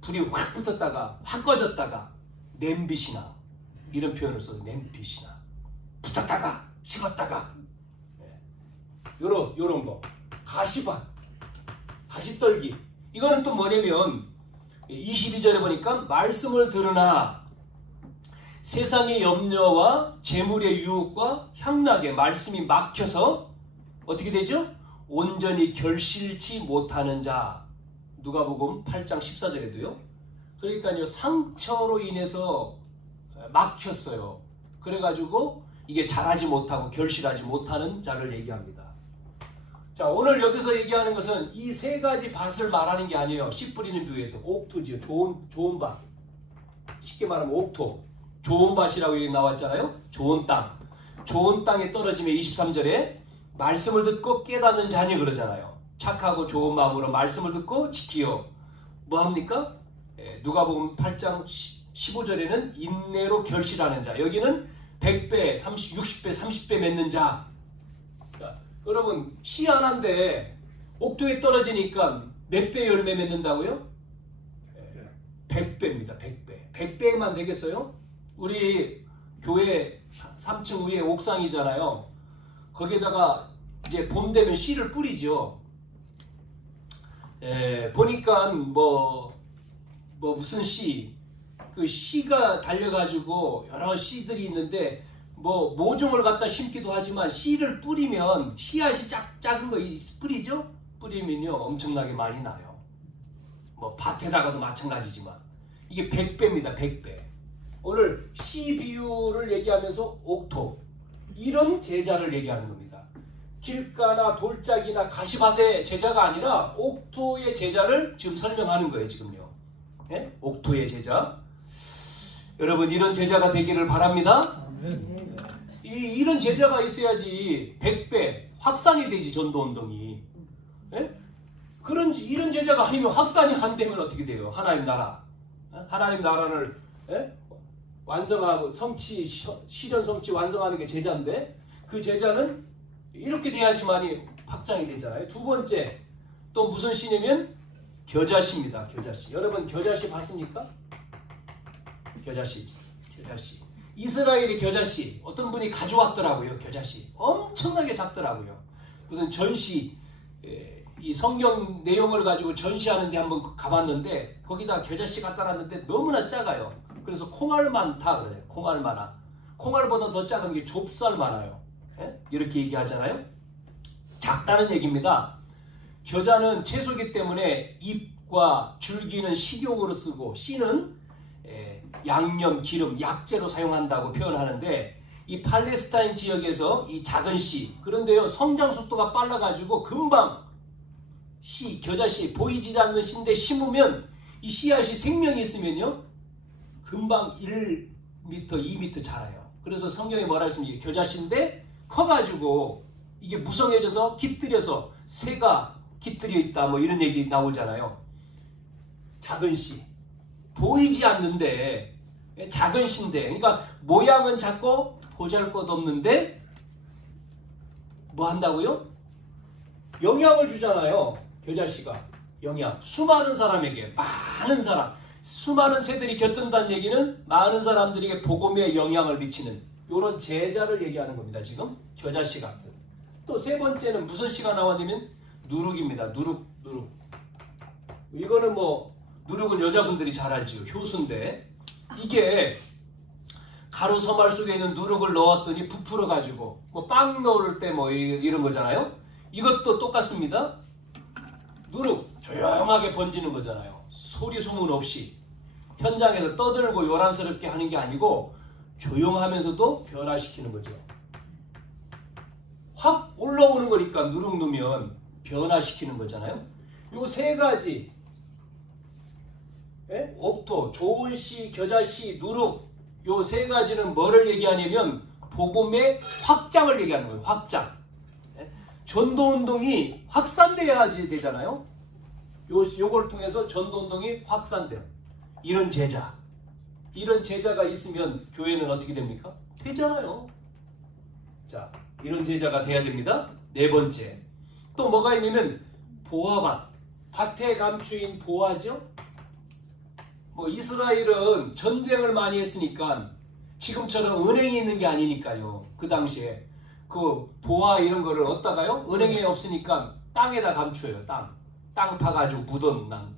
불이 확 붙었다가 확 꺼졌다가 냄비신앙, 이런 표현을 써요. 냄비신앙. 붙었다가 식었다가 요런 거 가시밭 가시떨기 이거는 또 뭐냐면 22절에 보니까 말씀을 들으나 세상의 염려와 재물의 유혹과 향락에 말씀이 막혀서 어떻게 되죠? 온전히 결실치 못하는 자 누가복음 8장 14절에도요. 그러니까요 상처로 인해서 막혔어요. 그래가지고 이게 자라지 못하고 결실하지 못하는 자를 얘기합니다. 자 오늘 여기서 얘기하는 것은 이 세 가지 밭을 말하는 게 아니에요. 씨 뿌리는 비유에서 옥토지요. 좋은 밭. 쉽게 말하면 옥토. 좋은 밭이라고 여기 나왔잖아요. 좋은 땅. 좋은 땅에 떨어지면 23절에 말씀을 듣고 깨닫는 자니 그러잖아요. 착하고 좋은 마음으로 말씀을 듣고 지키어 뭐 합니까? 누가복음 8장 15절에는 인내로 결실하는 자. 여기는 100배, 60배, 30배 맺는 자. 자, 여러분 씨 하나인데 옥토에 떨어지니까 몇 배 열매 맺는다고요? 100배입니다. 100배. 100배만 되겠어요? 우리 교회 3층 위에 옥상이잖아요. 거기에다가 이제 봄 되면 씨를 뿌리죠. 보니까 뭐 무슨 씨, 그 씨가 달려가지고 여러 씨들이 있는데 뭐 모종을 갖다 심기도 하지만 씨를 뿌리면 씨앗이 작은 거 뿌리죠? 뿌리면요 엄청나게 많이 나요. 뭐 밭에다가도 마찬가지지만 이게 100배입니다. 100배. 오늘 씨 비유를 얘기하면서 옥토 이런 제자를 얘기하는 겁니다. 길가나 돌짝이나 가시밭의 제자가 아니라 옥토의 제자를 지금 설명하는 거예요. 지금요. 네? 옥토의 제자. 여러분 이런 제자가 되기를 바랍니다. 이런 제자가 있어야지 100배 확산이 되지 전도운동이. 네? 이런 제자가 아니면 확산이 안 되면 어떻게 돼요? 하나님 나라. 하나님 나라를 완성하고 실현 성취 완성하는 게 제자인데 그 제자는 이렇게 돼야지만이 확장이 되잖아요. 두 번째 또 무슨 씨냐면 겨자씨입니다. 겨자씨. 여러분 겨자씨 봤습니까? 겨자씨. 이스라엘의 겨자씨 어떤 분이 가져왔더라고요. 겨자씨 엄청나게 작더라고요. 무슨 전시 이 성경 내용을 가지고 전시하는 데 한번 가봤는데 거기다 겨자씨 갖다 놨는데 너무나 작아요. 그래서 콩알만다 그래요. 콩알만하. 콩알보다 더 작은 게 좁쌀만하요. 이렇게 얘기하잖아요. 작다는 얘기입니다. 겨자는 채소이기 때문에 잎과 줄기는 식용으로 쓰고 씨는 양념, 기름, 약재로 사용한다고 표현하는데 이 팔레스타인 지역에서 이 작은 씨 그런데요 성장 속도가 빨라가지고 금방 겨자씨 보이지 않는 씨인데 심으면 이 씨앗이 생명이 있으면요 금방 1m, 2m 자라요. 그래서 성경에 뭐라 했습니까? 겨자씨인데 커가지고 이게 무성해져서 깃들여서 새가 깃들여 있다 뭐 이런 얘기 나오잖아요. 작은 씨 보이지 않는데 작은 씨인데 그러니까 모양은 작고 보잘것없는데 뭐 한다고요? 영향을 주잖아요. 겨자씨가 영향 수많은 사람에게 많은 사람 수많은 새들이 곁든다는 얘기는 많은 사람들에게 복음에 영향을 미치는 이런 제자를 얘기하는 겁니다. 지금 겨자씨 같은. 또 세 번째는 무슨 씨가 나왔냐면 누룩입니다. 누룩. 이거는 뭐 누룩은 여자분들이 잘 알지요. 효수인데 이게 가루 서말 속에 있는 누룩을 넣었더니 부풀어 가지고 뭐 빵 넣을 때 뭐 이런 거잖아요. 이것도 똑같습니다. 누룩 조용하게 번지는 거잖아요. 소리 소문 없이 현장에서 떠들고 요란스럽게 하는 게 아니고 조용하면서도 변화시키는 거죠. 확 올라오는 거니까 누룩 넣으면 변화시키는 거잖아요. 요 세 가지 옥토, 좋은 씨, 겨자씨, 누룩 요 세 가지는 뭐를 얘기하냐면 복음의 확장을 얘기하는 거예요. 확장. 전도운동이 확산돼야지 되잖아요. 요걸 통해서 전도운동이 확산돼요. 이런 제자가 있으면 교회는 어떻게 됩니까? 되잖아요. 자, 이런 제자가 돼야 됩니다. 네 번째. 또 뭐가 있냐면 보아밭. 밭의 감추인 보아죠. 뭐 이스라엘은 전쟁을 많이 했으니까 지금처럼 은행이 있는 게 아니니까요. 그 당시에 그 보화 이런 거를 얻다가요, 은행에 없으니까 땅에다 감춰요. 땅 파가지고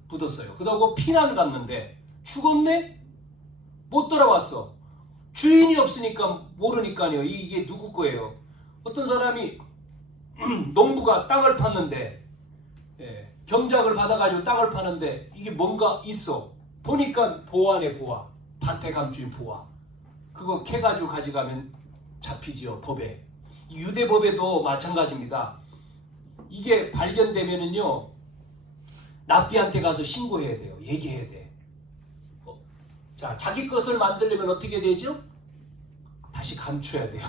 묻었어요. 그러고 피난 갔는데 죽었네? 못 돌아왔어. 주인이 없으니까 모르니까요. 이게 누구 거예요? 어떤 사람이 농부가 땅을 팠는데, 경작을 받아가지고 땅을 파는데 이게 뭔가 있어. 보니까 보화네, 보화. 밭에 감추인 보화. 그거 캐가지고 가져가면 잡히지요, 법에. 유대법에도 마찬가지입니다. 이게 발견되면은요, 납비한테 가서 신고해야 돼요. 얘기해야 돼. 자, 자기 것을 만들려면 어떻게 되죠? 다시 감춰야 돼요.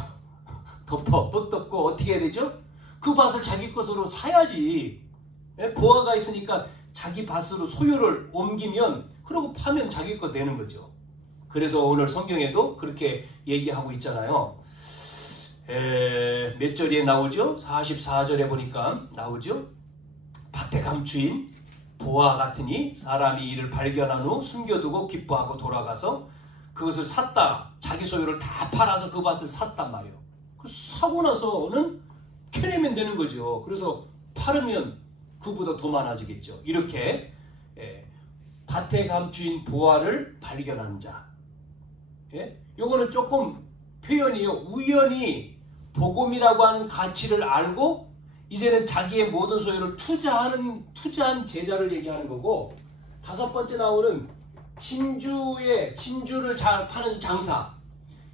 덮고 어떻게 해야 되죠? 그 밭을 자기 것으로 사야지. 보화가 있으니까 자기 밭으로 소유를 옮기면, 그러고 파면 자기 것 되는 거죠. 그래서 오늘 성경에도 그렇게 얘기하고 있잖아요. 몇 절에 나오죠? 44절에 보니까 나오죠? 밭에 감추인 보화 같으니 사람이 이를 발견한 후 숨겨두고 기뻐하고 돌아가서 그것을 샀다. 자기 소유를 다 팔아서 그 밭을 샀단 말이에요. 그 사고 나서는 캐내면 되는 거죠. 그래서 팔으면 그보다 더 많아지겠죠. 이렇게 밭에 감추인 보화를 발견한 자. 요거는 조금 표현이요. 우연히 복음이라고 하는 가치를 알고 이제는 자기의 모든 소유를 투자한 제자를 얘기하는 거고, 다섯 번째 나오는 진주를 잘 파는 장사.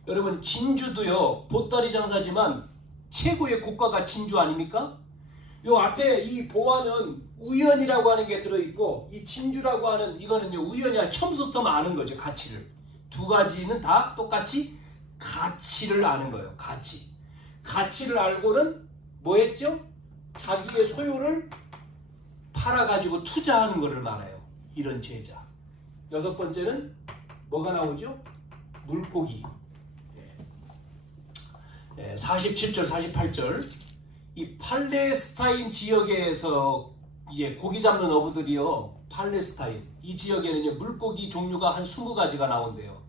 여러분, 진주도요, 보따리 장사지만 최고의 고가가 진주 아닙니까? 요 앞에 이 보화는 우연이라고 하는 게 들어있고, 이 진주라고 하는 이거는요, 우연이 아니라 처음부터 아는 거죠, 가치를. 두 가지는 다 똑같이 가치를 아는 거예요. 가치를 알고는 뭐 했죠? 자기의 소유를 팔아가지고 투자하는 것을 말해요. 이런 제자. 여섯 번째는 뭐가 나오죠? 물고기. 47절, 48절. 이 팔레스타인 지역에서 고기 잡는 어부들이요, 팔레스타인 이 지역에는요, 물고기 종류가 한 20가지가 나온대요.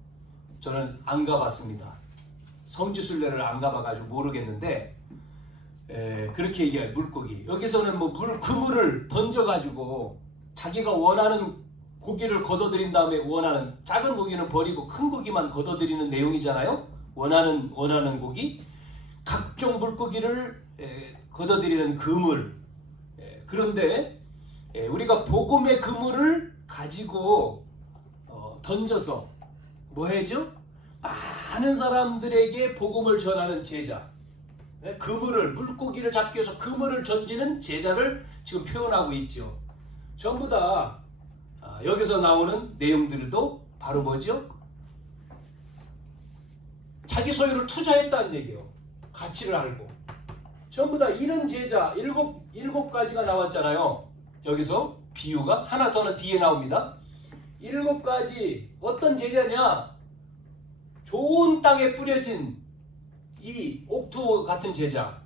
저는 안 가봤습니다. 성지순례를 안 가봐가지고 모르겠는데, 그렇게 얘기해요. 물고기. 여기서는 뭐 그물을 던져가지고 자기가 원하는 고기를 걷어들인 다음에 원하는 작은 고기는 버리고 큰 고기만 걷어들이는 내용이잖아요. 원하는 고기, 각종 물고기를 걷어들이는 그물. 그런데 우리가 복음의 그물을 가지고 던져서 뭐 해죠? 많은 사람들에게 복음을 전하는 제자. 물고기를 잡기 위해서 그물을 던지는 제자를 지금 표현하고 있죠. 전부 다 여기서 나오는 내용들도 바로 뭐죠? 자기 소유를 투자했다는 얘기예요. 가치를 알고. 전부 다 이런 제자 일곱 가지가 나왔잖아요. 여기서 비유가 하나 더는 뒤에 나옵니다. 7가지. 어떤 제자냐? 좋은 땅에 뿌려진 이 옥토 같은 제자.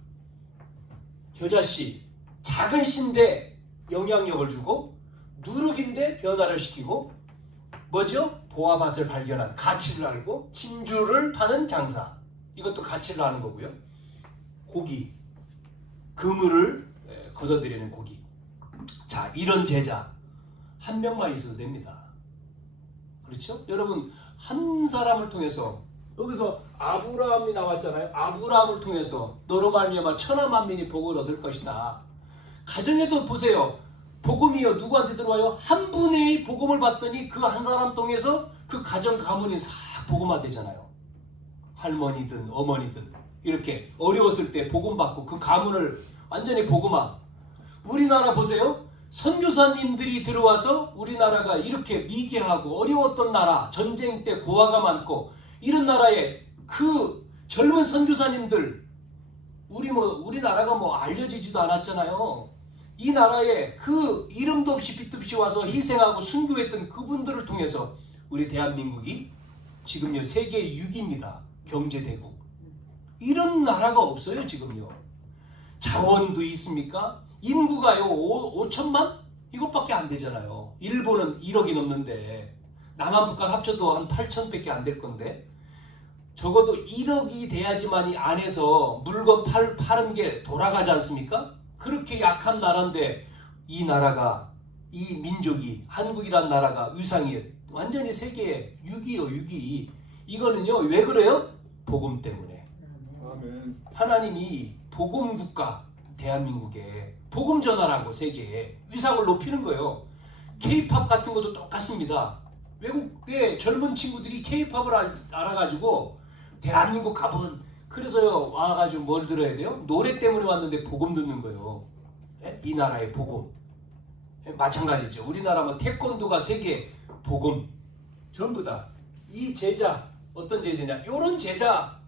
겨자씨. 작은 씨인데 영향력을 주고, 누룩인데 변화를 시키고, 뭐죠? 보화밭을 발견한 가치를 알고, 진주를 파는 장사. 이것도 가치를 아는 거고요. 고기. 그물을 걷어들이는 고기. 자, 이런 제자 한 명만 있어도 됩니다. 그렇죠? 여러분, 한 사람을 통해서, 여기서 아브라함이 나왔잖아요. 아브라함을 통해서 너로 말미암아 천하 만민이 복을 얻을 것이다. 가정에도 보세요. 복음이요, 누구한테 들어와요? 한 분의 복음을 받더니 그 한 사람 통해서 그 가정 가문이 싹 복음화되잖아요. 할머니든 어머니든 이렇게 어려웠을 때 복음 받고 그 가문을 완전히 복음화. 우리나라 보세요. 선교사님들이 들어와서 우리나라가 이렇게 미개하고 어려웠던 나라, 전쟁 때 고아가 많고 이런 나라에 그 젊은 선교사님들, 우리나라가 뭐 알려지지도 않았잖아요. 이 나라에 그 이름도 없이 빛도 없이 와서 희생하고 순교했던 그분들을 통해서 우리 대한민국이 지금요 세계 6위입니다. 경제대국. 이런 나라가 없어요 지금요. 자원도 있습니까? 인구가요 5천만? 이것밖에 안 되잖아요. 일본은 1억이 넘는데 남한 북한 합쳐도 한 8천밖에 안 될 건데 적어도 1억이 돼야지만이 안에서 물건 파는 게 돌아가지 않습니까? 그렇게 약한 나라인데 이 나라가, 이 민족이, 한국이란 나라가 위상이 완전히 세계에 6위요, 6위. 이거는요, 왜 그래요? 복음 때문에. 아멘. 하나님이 복음 국가, 대한민국에 복음 전하라고 세계에 위상을 높이는 거예요. K-팝 같은 것도 똑같습니다. 외국의 젊은 친구들이 K-팝을 알아가지고 대한민국 가보면, 그래서요 와가지고 뭘 들어야 돼요? 노래 때문에 왔는데 복음 듣는 거예요. 예? 이 나라의 복음. 예? 마찬가지죠. 우리나라 뭐 태권도가 세계 복음. 전부 다 이 제자, 어떤 제자냐? 이런 제자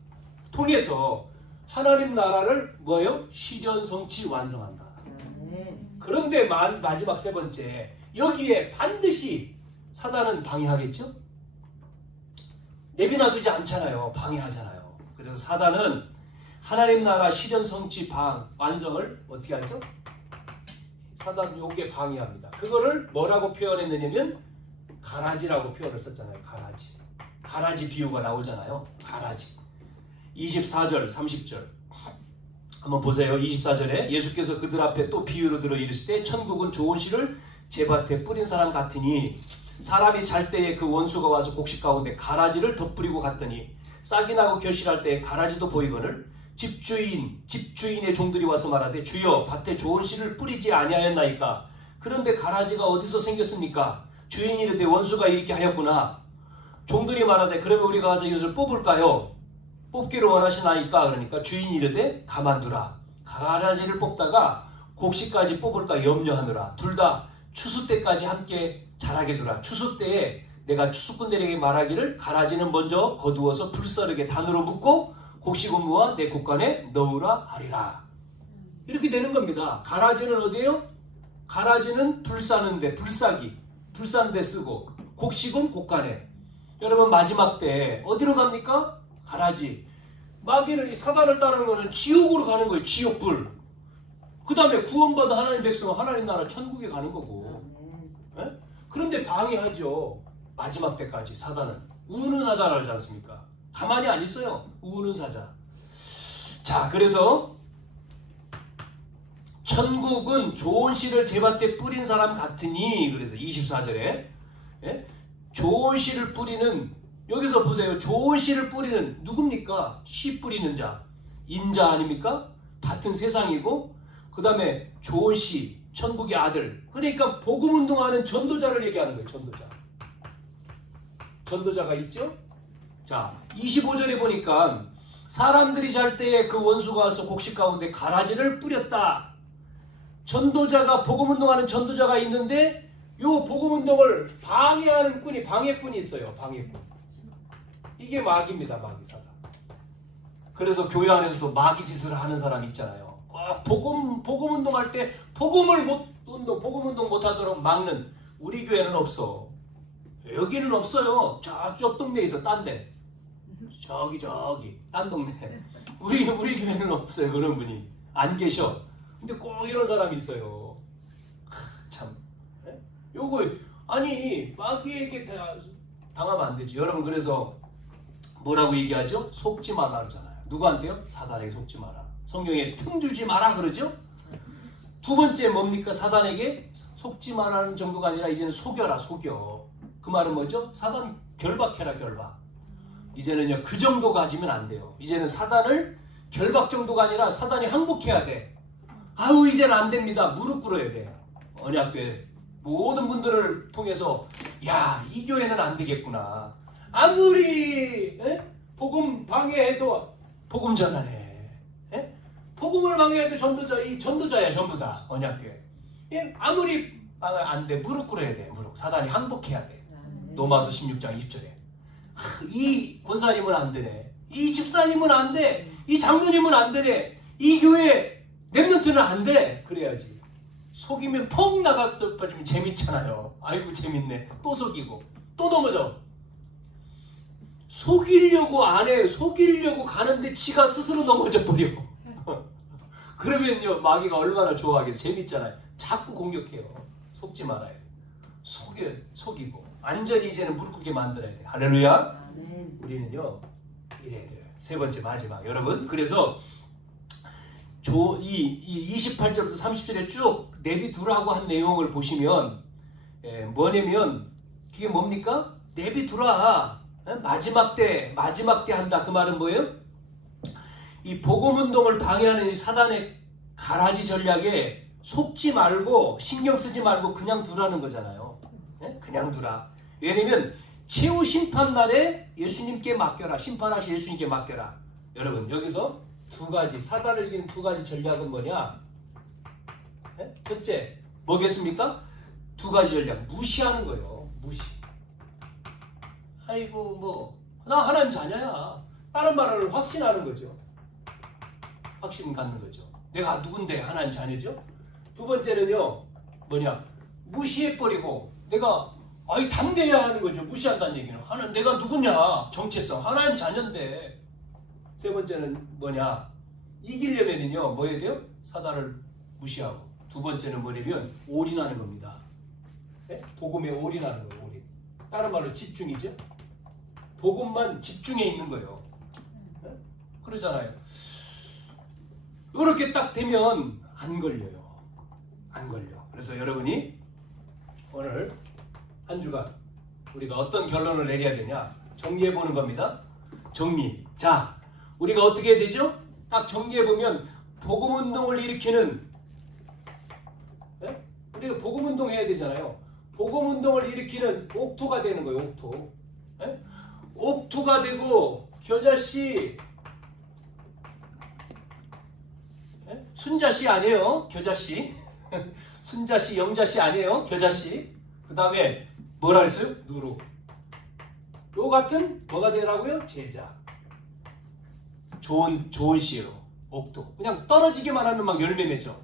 통해서 하나님 나라를 뭐예요? 실현성취 완성한다. 그런데 마지막 세 번째, 여기에 반드시 사단은 방해하겠죠? 내비놔두지 않잖아요. 방해하잖아요. 그래서 사단은 하나님 나라 실현 성취 완성을 어떻게 하죠? 사단 요게 방해합니다. 그거를 뭐라고 표현했느냐면 가라지라고 표현을 썼잖아요. 가라지 비유가 나오잖아요. 가라지. 24절 30절 한번 보세요. 24절에 예수께서 그들 앞에 또 비유로 들어 이르시되 천국은 좋은 씨를 제밭에 뿌린 사람 같으니 사람이 잘 때에 그 원수가 와서 곡식 가운데 가라지를 덧뿌리고 갔더니 싹이 나고 결실할 때에 가라지도 보이거늘 집주인의 종들이 와서 말하되 주여 밭에 좋은 씨를 뿌리지 아니하였나이까. 그런데 가라지가 어디서 생겼습니까? 주인이 이르되 원수가 이렇게 하였구나. 종들이 말하되 그러면 우리가 가서 이것을 뽑을까요? 뽑기를 원하시나이까. 그러니까 주인이 이르되 가만두라. 가라지를 뽑다가 곡식까지 뽑을까 염려하느라. 둘 다 추수 때까지 함께 자라게 두라. 추수 때에 내가 추수꾼들에게 말하기를 가라지는 먼저 거두어서 불사르게 단으로 묶고 곡식은 모아 내 곡간에 넣으라 하리라. 이렇게 되는 겁니다. 가라지는 어디예요? 가라지는 불사는데, 불사는데 쓰고, 곡식은 곡간에. 여러분 마지막 때 어디로 갑니까? 가라지. 마귀는 이 사단을 따르는 거는 지옥으로 가는 거예요. 지옥불. 그 다음에 구원받은 하나님 백성은 하나님 나라 천국에 가는 거고. 예? 그런데 방해하죠. 마지막 때까지 사단은. 우는 사자라 하지 않습니까? 가만히 안 있어요. 우는 사자. 자, 그래서 천국은 좋은 씨를 제밭에 뿌린 사람 같으니, 그래서 24절에 예? 좋은 씨를 뿌리는, 여기서 보세요. 좋은 씨를 뿌리는 누굽니까? 씨 뿌리는 자. 인자 아닙니까? 밭은 세상이고, 그 다음에 좋은 씨, 천국의 아들. 그러니까 복음운동하는 전도자를 얘기하는 거예요. 전도자가 있죠? 자, 25절에 보니까 사람들이 잘 때에 그 원수가 와서 곡식 가운데 가라지를 뿌렸다. 전도자가, 복음운동하는 전도자가 있는데 요 복음운동을 방해하는 방해꾼이 있어요. 방해꾼. 이게 마귀입니다. 마귀 사단. 그래서 교회 안에서도 마귀 짓을 하는 사람 있잖아요. 복음운동 할 때 복음운동 못하도록 막는, 우리 교회는 없어. 여기는 없어요. 저쪽 동네에 있어. 딴 데. 저기 딴 동네. 우리 교회는 없어요. 그런 분이 안 계셔. 근데 꼭 이런 사람이 있어요. 참. 요거 아니 마귀에게 당하면 안 되지. 여러분 그래서 뭐라고 얘기하죠? 속지 말라 그러잖아요. 누구한테요? 사단에게 속지 마라. 성경에 틈 주지 마라 그러죠? 두 번째 뭡니까? 사단에게 속지 마라는 정도가 아니라 이제는 속여라. 그 말은 뭐죠? 사단 결박해라. 이제는요 그 정도 가지면 안 돼요. 이제는 사단을 결박 정도가 아니라 사단이 항복해야 돼. 아유 이제는 안 됩니다. 무릎 꿇어야 돼. 언약교회 모든 분들을 통해서 야, 이 교회는 안 되겠구나. 아무리 복음 방해해도 복음 전하네. 복음을 방해해도 전도자야 전부 다. 언약교회. 아무리 안 돼. 무릎 꿇어야 돼. 사단이 항복해야 돼. 로마서 16장 20절에 이 권사님은 안 되네. 이 집사님은 안 돼. 이 장로님은 안 되네. 이 교회 랩런트는 안 돼. 그래야지. 속이면 펑 나가면 재밌잖아요. 아이고 재밌네. 또 속이고 또 넘어져. 속이려고 가는데 지가 스스로 넘어져 버려. 그러면요 마귀가 얼마나 좋아하겠어요. 재밌잖아요. 자꾸 공격해요. 속지 말아야 돼. 속이고 완전히 이제는 무릎 꿇게 만들어야 돼. 할렐루야. 우리는요 이래야 돼요. 세 번째 마지막 여러분. 그래서 이 28절부터 30절에 쭉 내비두라고 한 내용을 보시면 뭐냐면 그게 뭡니까? 내비두라. 마지막 때 한다. 그 말은 뭐예요? 이 복음운동을 방해하는 이 사단의 가라지 전략에 속지 말고 신경 쓰지 말고 그냥 두라는 거잖아요. 그냥 두라. 왜냐면 최후 심판날에 예수님께 맡겨라. 심판하시 예수님께 맡겨라. 여러분 여기서 두 가지 사단을 이기는 두 가지 전략은 뭐냐? 첫째 뭐겠습니까? 두 가지 전략 무시하는 거예요. 무시. 아이고 뭐 나 하나님 자녀야. 다른 말을 확신하는 거죠. 확신 갖는 거죠. 내가 누군데 하나님 자녀죠? 두 번째는요 뭐냐? 무시해버리고 내가 담대해야 하는 거죠. 무시한다는 얘기는 하나님 내가 누구냐? 정체성 하나님 자녀인데. 세 번째는 뭐냐? 이기려면은요 뭐 해야 돼요? 사단을 무시하고. 두 번째는 뭐냐면 올인하는 겁니다. 복음에 올인하는 거예요. 올인. 다른 말로 집중이죠. 복음만 집중해 있는 거예요. 그러잖아요. 이렇게 딱 되면 안 걸려요. 안 걸려. 그래서 여러분이 오늘 한 주간 우리가 어떤 결론을 내려야 되냐? 정리해 보는 겁니다. 정리. 자, 우리가 어떻게 해야 되죠? 딱 정리해 보면 복음 운동을 일으키는 우리가 복음 운동 해야 되잖아요. 복음 운동을 일으키는 옥토가 되는 거예요. 옥토. 옥토가 되고 겨자씨 순자씨 아니에요. 겨자씨. 순자씨, 영자씨 아니에요. 겨자씨. 그 다음에 뭐라 그랬어요? 누룩. 요 같은 뭐가 되라고요? 제자. 좋은 씨예요. 옥토. 그냥 떨어지기만 하면 막 열매 맺어.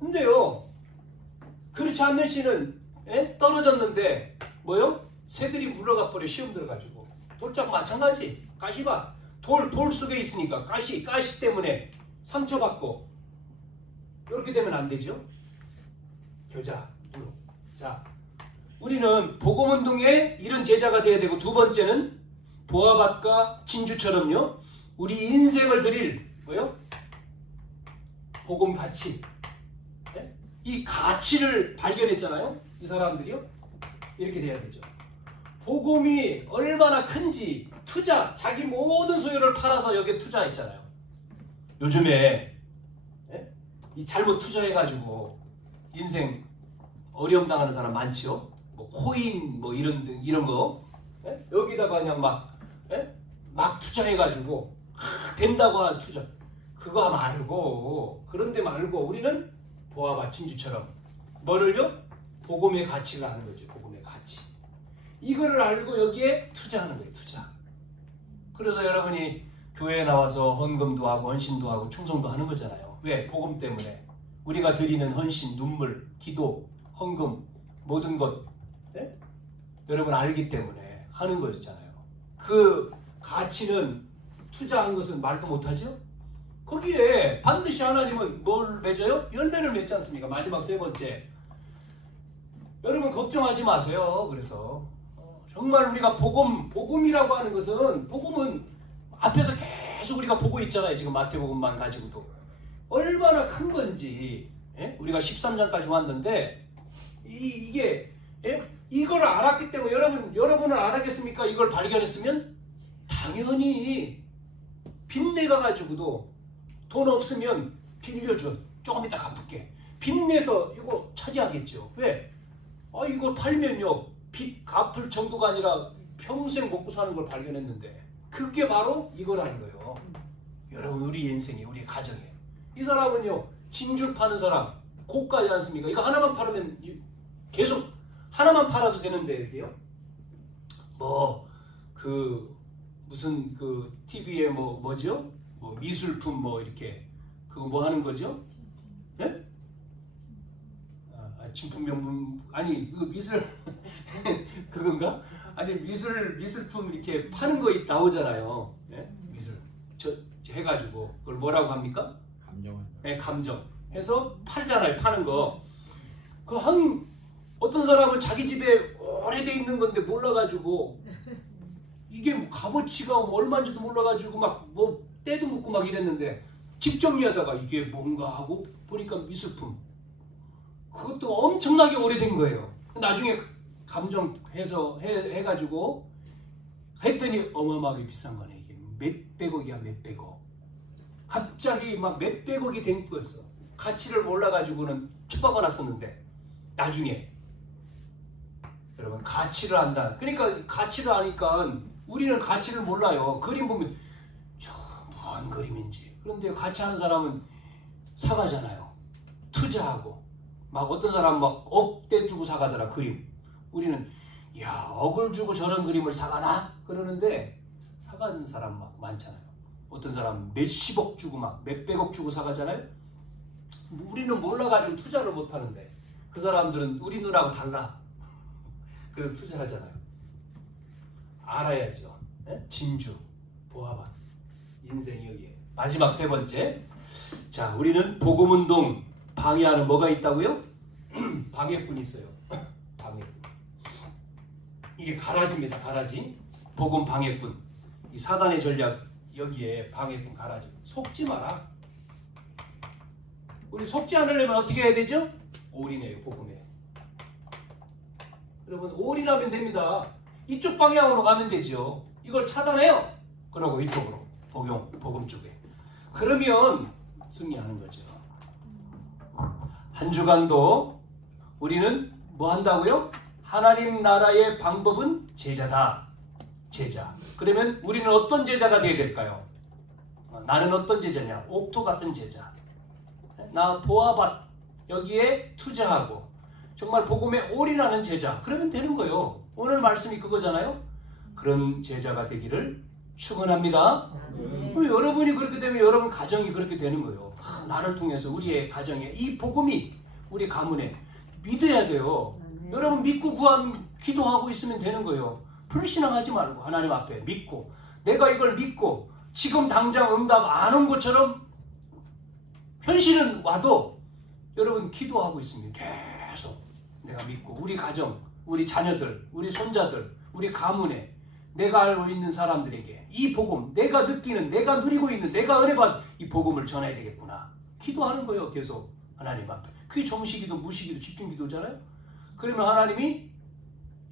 근데요. 그렇지 않는 씨는 떨어졌는데 뭐요? 새들이 물러가 버려. 시험 들어가지고. 돌짝 마찬가지. 가시가 돌 속에 있으니까 가시 때문에 상처받고 이렇게 되면 안 되죠. 겨자, 누룩. 자, 우리는 복음운동에 이런 제자가 돼야 되고 두 번째는 보아밭과 진주처럼요. 우리 인생을 드릴 뭐요? 복음 가치. 이 가치를 발견했잖아요. 이 사람들이요. 이렇게 돼야 되죠. 복음이 얼마나 큰지 투자, 자기 모든 소유를 팔아서 여기에 투자했잖아요. 요즘에 이 잘못 투자해가지고 인생 어려움 당하는 사람 많지요. 뭐 코인 뭐 이런 거 여기다가 그냥 막 투자해가지고 된다고 하는 투자 그거 말고 그런데 말고 우리는 보아밭 진주처럼 뭐를요? 복음의 가치를 아는 거죠. 복음의 가치. 이거를 알고 여기에 투자하는 거예요. 투자. 그래서 여러분이 교회에 나와서 헌금도 하고 헌신도 하고 충성도 하는 거잖아요. 왜? 복음 때문에. 우리가 드리는 헌신, 눈물, 기도, 헌금 모든 것 여러분 알기 때문에 하는 거잖아요. 그 가치는 투자한 것은 말도 못하죠? 거기에 반드시 하나님은 뭘 맺어요? 열매를 맺지 않습니까? 마지막 세 번째. 여러분 걱정하지 마세요. 그래서 정말 우리가 복음이라고 하는 것은 복음은 앞에서 계속 우리가 보고 있잖아요. 지금 마태복음만 가지고도 얼마나 큰 건지 우리가 13장까지 왔는데 이게 이걸 알았기 때문에 여러분은 알았겠습니까? 이걸 발견했으면 당연히 빚내가 가지고도 돈 없으면 빌려줘. 조금 이따 갚을게. 빚내서 이거 차지하겠죠. 왜? 이거 팔면요 빚 갚을 정도가 아니라 평생 먹고 사는 걸 발견했는데 그게 바로 이거라는 거예요. 여러분 우리 인생에 우리 가정에 이 사람은요 진주 파는 사람 고가지 않습니까? 이거 하나만 팔으면 계속 하나만 팔아도 되는데 이게요. 무슨 TV에 뭐죠? 미술품 이렇게 그거 뭐 하는 거죠? 네? 진품명품 아니 그 미술 그건가? 아니 미술품 이렇게 파는 거 나오잖아요. 네? 미술 해가지고 그걸 뭐라고 합니까? 감정. 네, 감정. 해서 팔잖아요. 파는 거. 어떤 사람은 자기 집에 오래돼 있는 건데 몰라가지고 이게 뭐 값어치가 뭐 얼마인지도 몰라가지고 막 뭐 때도 묻고 막 이랬는데 집 정리하다가 이게 뭔가 하고 보니까 미술품. 그것도 엄청나게 오래된 거예요. 나중에 감정해서 해가지고 했더니 어마어마하게 비싼 거네. 이게 몇백억이야, 몇백억. 갑자기 막 몇백억이 된 거였어. 가치를 몰라가지고는 처박아 놨었는데 나중에 여러분 가치를 안다. 그러니까 가치를 아니까 우리는 가치를 몰라요. 그림 보면 저 무한 그림인지. 그런데 같이 하는 사람은 사가잖아요. 투자하고 막 어떤 사람은 막 억대 주고 사가더라 그림. 우리는 야 억을 주고 저런 그림을 사가나 그러는데 사가는 사람 막 많잖아요. 어떤 사람은 몇십억 주고 막 몇백억 주고 사가잖아요. 우리는 몰라가지고 투자를 못하는데 그 사람들은 우리 눈하고 달라. 그래서 투자하잖아요. 알아야죠. 네? 진주, 보아밭, 인생이 여기에. 마지막 세 번째. 자, 우리는 복음운동 방해하는 뭐가 있다고요? 방해꾼이 있어요. 방해꾼. 이게 가라지입니다. 가라지. 복음 방해꾼. 이 사단의 전략 여기에 방해꾼 가라지. 속지 마라. 우리 속지 않으려면 어떻게 해야 되죠? 올인해요. 복음에. 여러분 올인하면 됩니다. 이쪽 방향으로 가면 되죠. 이걸 차단해요. 그러고 이쪽으로 복음 쪽에. 그러면 승리하는 거죠. 한 주간도 우리는 뭐 한다고요? 하나님 나라의 방법은 제자다. 제자. 그러면 우리는 어떤 제자가 되어야 될까요? 나는 어떤 제자냐? 옥토 같은 제자. 나 보아밭 여기에 투자하고 정말 복음에 올인하는 제자. 그러면 되는 거예요. 오늘 말씀이 그거잖아요. 그런 제자가 되기를 축원합니다. 여러분이 그렇게 되면 여러분 가정이 그렇게 되는 거예요. 나를 통해서 우리의 가정에 이 복음이 우리 가문에 믿어야 돼요. 여러분 믿고 기도하고 있으면 되는 거예요. 불신앙하지 말고 하나님 앞에 믿고 내가 이걸 믿고 지금 당장 응답 안 온 것처럼 현실은 와도 여러분 기도하고 있으면 계속 내가 믿고 우리 가정, 우리 자녀들, 우리 손자들, 우리 가문에 내가 알고 있는 사람들에게 이 복음, 내가 느끼는, 내가 누리고 있는, 내가 은혜 받은 이 복음을 전해야 되겠구나. 기도하는 거예요. 계속 하나님 앞에. 그게 정시기도 무시기도 집중기도잖아요. 그러면 하나님이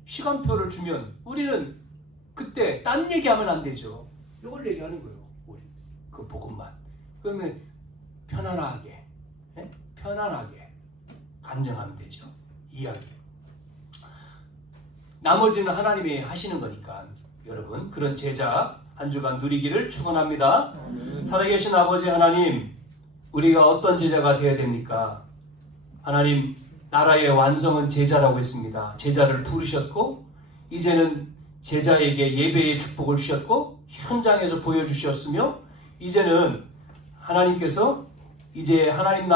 시간표를 주면 우리는 그때 딴 얘기하면 안 되죠. 이걸 얘기하는 거예요. 우리 그 복음만. 그러면 편안하게 편안하게 간증하면 되죠. 이야기. 나머지는 하나님이 하시는 거니까 여러분 그런 제자 한 주간 누리기를 축원합니다. 살아계신 아버지 하나님, 우리가 어떤 제자가 되어야 됩니까? 하나님, 나라의 완성은 제자라고 했습니다. 제자를 부르셨고 이제는 제자에게 예배의 축복을 주셨고 현장에서 보여주셨으며 이제는 하나님께서 이제 하나님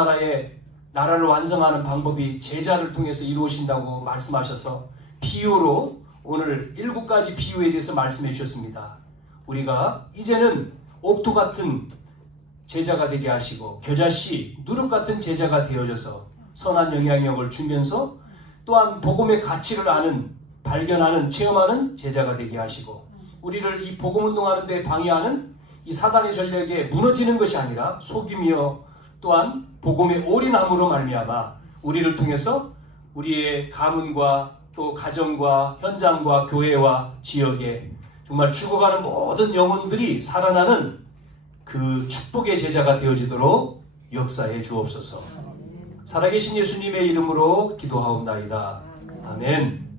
나라를 완성하는 방법이 제자를 통해서 이루어진다고 말씀하셔서 비유로 오늘 7가지 비유에 대해서 말씀해 주셨습니다. 우리가 이제는 옥토 같은 제자가 되게 하시고 겨자씨, 누룩 같은 제자가 되어져서 선한 영향력을 주면서 또한 복음의 가치를 아는, 발견하는, 체험하는 제자가 되게 하시고 우리를 이 복음 운동하는 데 방해하는 이 사단의 전략에 무너지는 것이 아니라 속이며 또한 복음의 올인함으로 말미암아 우리를 통해서 우리의 가문과 또 가정과 현장과 교회와 지역에 정말 죽어가는 모든 영혼들이 살아나는 그 축복의 제자가 되어지도록 역사해 주옵소서. 살아계신 예수님의 이름으로 기도하옵나이다. 아멘.